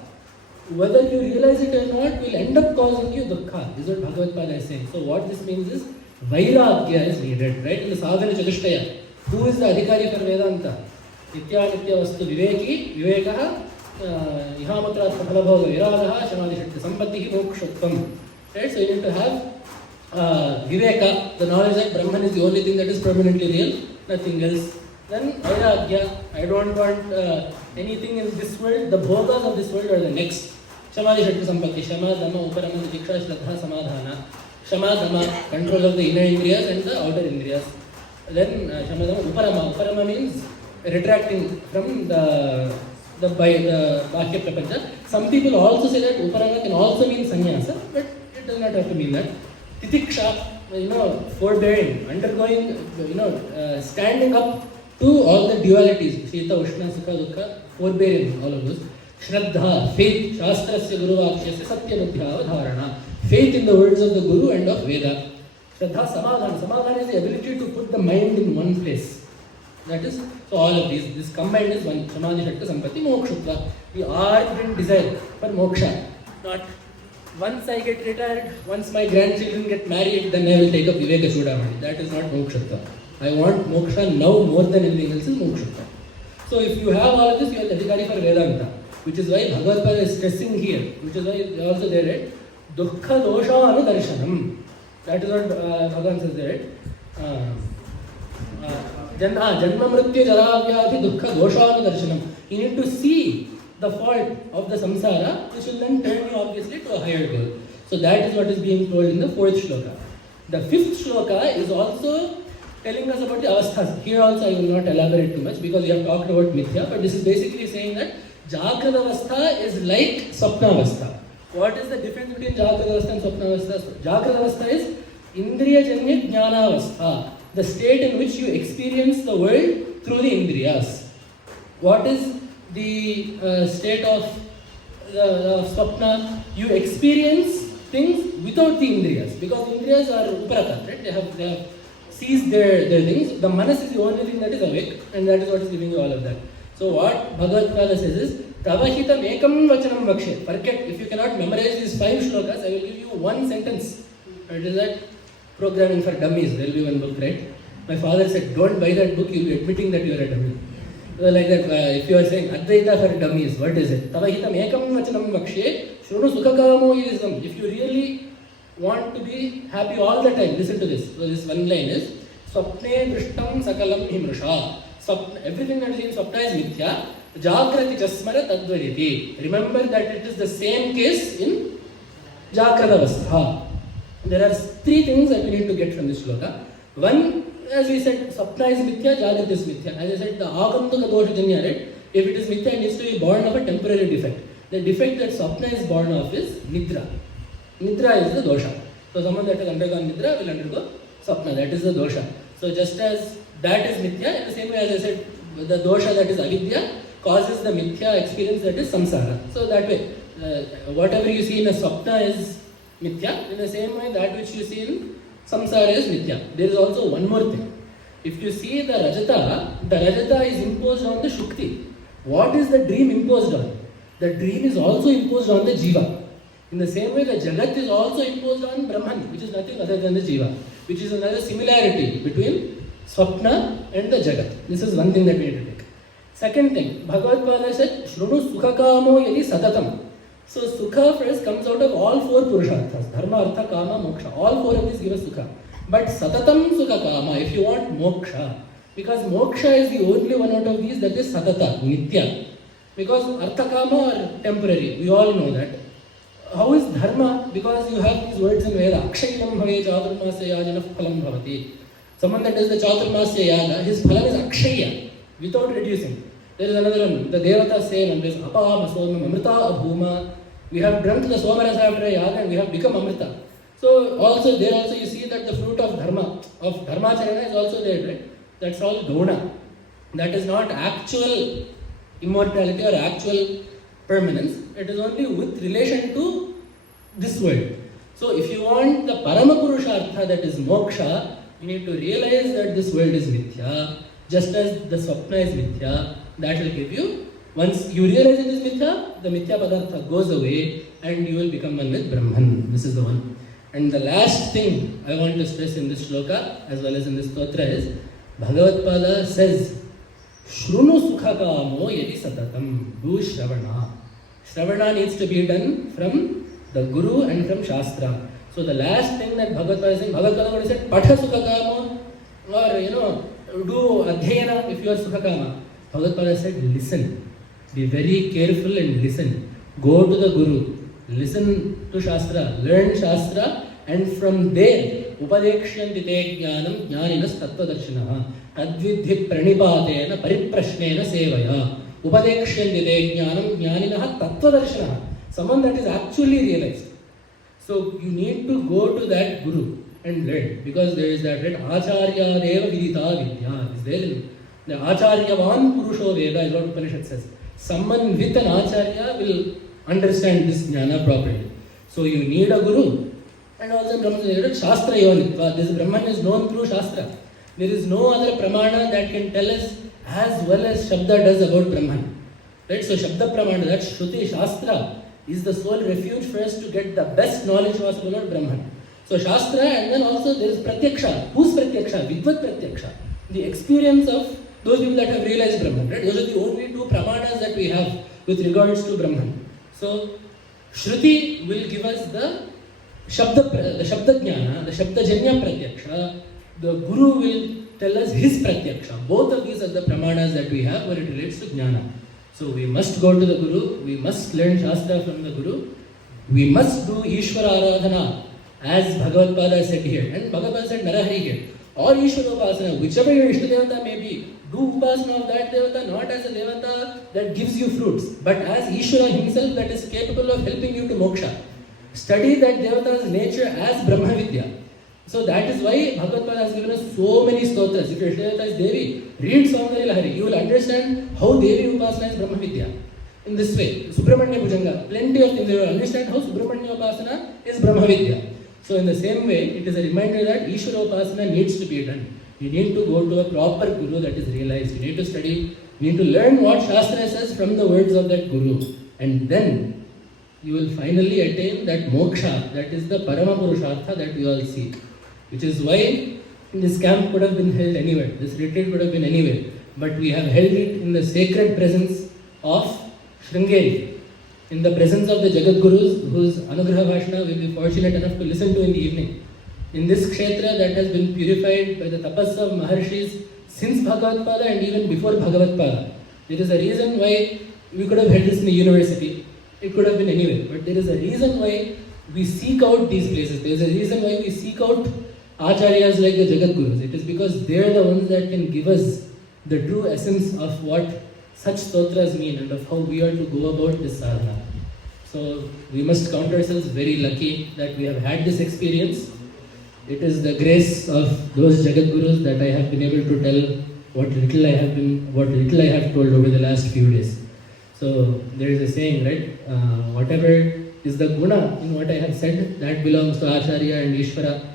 whether you realize it or not, will end up causing you dukkha. This is what Bhagavatpada is saying. So what this means is, vairagya is needed, right? In the sadhana chatushtaya, who is the adhikari for Vedanta? Nitya vastu viveki, vivekaha, ihamatra phalabhoga viragaha, samadhishatta sampattihi mokshutvam. Right? So you need to have viveka, the knowledge that Brahman is the only thing that is permanently real, nothing else. Then vairagya, I don't want anything in this world, the bhogas of this world are the next. Shamadhi Shattu Sampatti, Shama, Dhamma, Uparama, Diksha, Shraddha, Samadhana. Shama, Dhamma, control of the inner indriyas and the outer indriyas. Then Shama, Dhamma, Uparama. Uparama means retracting from the Bahya Prapancha. Some people also say that Uparama can also mean sannyasa, but it does not have to mean that. Titiksha, forbearing, undergoing, standing up to all the dualities, Shita, Ushna, Sukha, Dukkha, forbearing, all of those. Shraddha, faith, Shastrasya Guru Vakshyasya Satyamudhyava Dharana, faith in the words of the Guru and of Veda. Shraddha, Samadhana. Samadhana is the ability to put the mind in one place. That is, so all of these, this combined is one, Samadhi, Shakti, Sampatti, Mokshutva. The ardent desire for moksha. Not, once I get retired, once my grandchildren get married, then I will take up Viveka Chudamani. That is not Mokshutva. I want moksha now more than anything else is Mokshutva. So if you have all of this, you are the adhikari for Vedanta. Which is why Bhagavatpada is stressing here, which is why they also there, right? Dukkha dosha anudarshanam. That is what Bhagavan says there, right? Janma mrityu jaravyadhi dukkha dosha anudarshanam. You need to see the fault of the samsara, which will then turn you obviously to a higher goal. So that is what is being told in the 4th shloka. The 5th shloka is also telling us about the avasthas. Here also I will not elaborate too much because we have talked about mithya, but this is basically saying that Jagrata avastha is like Swapna avastha. What is the difference between Jagrata avastha and Swapna avastha? Jagrata avastha is Indriya Janya Jnana avastha, the state in which you experience the world through the Indriyas. What is the state of Swapna? You experience things without the Indriyas, because Indriyas are uparata, right? They have seized their things. The manas is the only thing that is awake, and that is what is giving you all of that. So what Bhagavatpada says is, Tava hitamekam vachanam vakshe. Forget, if you cannot memorize these 5 shlokas, I will give you one sentence. It is that programming for dummies. There will be one book, right? My father said, don't buy that book, you will be admitting that you are a dummy. So like that, if you are saying Advaita for dummies, what is it? Tava hitamekam vachanam vakshe, shrunu sukhakamo yidisam. If you really want to be happy all the time, listen to this. So this one line is, Swapne drishtam sakalam himrusha. Everything that is in Swapna is mithya. Jagrati jasmara tadvariti. Remember that it is the same case in Jagrata avastha. There are 3 things that we need to get from this shloka. One, as we said, Swapna is mithya, Jagrata is mithya. As I said, the agamtuka dosha janya, right? If it is mithya, it needs to be born of a temporary defect. The defect that Swapna is born of is nidra. Nidra is the dosha. So someone that has undergone nidra will undergo Swapna. That is the dosha. So just as that is mithya, in the same way as I said, the dosha that is avidya causes the mithya experience that is samsara. So that way, whatever you see in a Swapna is mithya. In the same way, that which you see in samsara is mithya. There is also one more thing. If you see the rajata is imposed on the shukti. What is the dream imposed on? The dream is also imposed on the jiva. In the same way, the jagat is also imposed on Brahman, which is nothing other than the jiva, which is another similarity between Swapna and the jagat. This is one thing that we need to take. Second thing, Bhagavatpada said, Shrunu sukhakamo yadi satatam. So sukha first comes out of all 4 purusharthas, dharma, artha, kama, moksha. All 4 of these give us sukha. But satatam sukhakama, if you want moksha, because moksha is the only one out of these that is satata, nitya. Because artha, kama are temporary, we all know that. How is dharma? Because you have these words in Veda, akshayam bhave chaturmasya yajanah phalam bhavati. Someone that does the chaturmasya yaga, his phalam is akshaya, without reducing. There is another one, the devatas say one place, apama somam amrita abhuma. We have drunk the somarasa after a yaga and we have become amrita. So also there also you see that the fruit of dharma, of dharmacharana is also there, right? That's all guna. That is not actual immortality or actual permanence. It is only with relation to this world. So if you want the parama purushartha, that is moksha, you need to realize that this world is mithya, just as the swapna is mithya. That will give you, once you realize it is mithya, the mithya padartha goes away and you will become one with Brahman. This is the one. And the last thing I want to stress in this shloka as well as in this stotra is, Bhagavatpada says, Shrunu sukhakamo yadi satatam, do shravana. Shravana needs to be done from the Guru and from Shastra. So the last thing that Bhagavatpada is saying, Bhagavatpada would have said, Patha sukhakamo, or do adhyayana if you are sukhakama. Bhagavatpada said, listen. Be very careful and listen. Go to the Guru. Listen to Shastra. Learn Shastra. And from there, Upadekshyanti te jnanam jnaninas tattvadarshinaha. Tadvidhi pranipatena pariprashnena sevaya. Upadekshyanti te jnanam jnaninaha tattvadarshinaha. Someone that is actually realized. So you need to go to that Guru and learn. Because there is that, right? Acharya deva vidita vidya. Is there in the Acharyavan Purusho Veda is what Upanishad says. Someone with an Acharya will understand this jnana properly. So you need a Guru. And also Brahman is Shastra Yonitva. This Brahman is known through Shastra. There is no other pramana that can tell us as well as Shabda does about Brahman. Right? So Shabda pramana, that Shruti Shastra, is the sole refuge for us to get the best knowledge possible about Brahman. So Shastra, and then also there is Pratyaksha. Who's Pratyaksha? Vidvat Pratyaksha. The experience of those people that have realized Brahman. Right? Those are the only 2 pramanas that we have with regards to Brahman. So Shruti will give us the Shabda Jnana, the Shabda Janya Pratyaksha. The Guru will tell us his Pratyaksha. Both of these are the pramanas that we have where it relates to Jnana. So we must go to the Guru, we must learn Shastra from the Guru, we must do Ishvara Aradhana as Bhagavatpada said here. And Bhagavatpada said Narahari here. or Ishwarapasana, whichever your Ishta Devata may be, do Upasana of that Devata not as a Devata that gives you fruits, but as Ishvara himself that is capable of helping you to moksha. Study that Devata's nature as Brahma Vidya. So that is why Bhagavatpada has given us so many stotras. If your Devata is Devi, read Saundari Lahari. You will understand how Devi Upasana is Brahma Vidya. In this way, Subramanya Bhujanga, plenty of things. You will understand how Subramanya Upasana is Brahma Vidya. So in the same way, it is a reminder that Ishvara Upasana needs to be done. You need to go to a proper Guru that is realized. You need to study, you need to learn what Shastra says from the words of that Guru. And then you will finally attain that moksha, that is the Parama Purushartha that you all seek. Which is why this camp could have been held anywhere, this retreat could have been anywhere. But we have held it in the sacred presence of Sringeri, in the presence of the Jagat Gurus, whose Anugraha Bhashana we will be fortunate enough to listen to in the evening. In this kshetra that has been purified by the tapas of Maharshis since Bhagavatpada and even before Bhagavatpada. There is a reason why we could have held this in the university, it could have been anywhere, but there is a reason why we seek out these places. There is a reason why we seek out Acharyas like the Jagat Gurus. It is because they are the ones that can give us the true essence of what such stotras mean and of how we are to go about this sadhana. So we must count ourselves very lucky that we have had this experience. It is the grace of those Jagat Gurus that I have been able to tell what little I have told over the last few days. So there is a saying, right? Whatever is the guna in what I have said, that belongs to Acharya and Ishvara,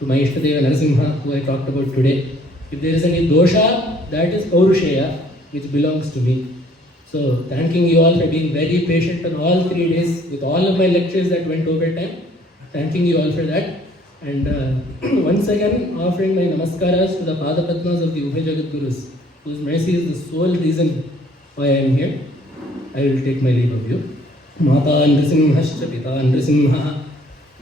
to my Ishtadeva Narasimha, who I talked about today. If there is any dosha, that is Paurusheya, which belongs to me. So thanking you all for being very patient on all 3 days with all of my lectures that went over time. Thanking you all for that. And once again offering my namaskaras to the Pada Padmas of the Ubhay Jagat Gurus, whose mercy is the sole reason why I am here. I will take my leave of you. Mata Nrasimhascha Pita Nrasimha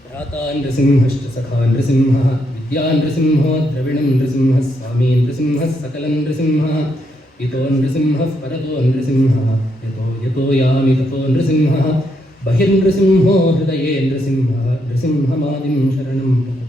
Bhrata Nrasimhascha Sakha Nrasimha Vidya Nrasimha Dravinam Nrasimha Swami Nrasimha Sakalan Nrasimha Ito Nrasimha Parato Nrasimha Yato Yami Tato Nrasimha Bahir Nrasimho Hridaye Nrasimha Nrasimha Madim Sharanam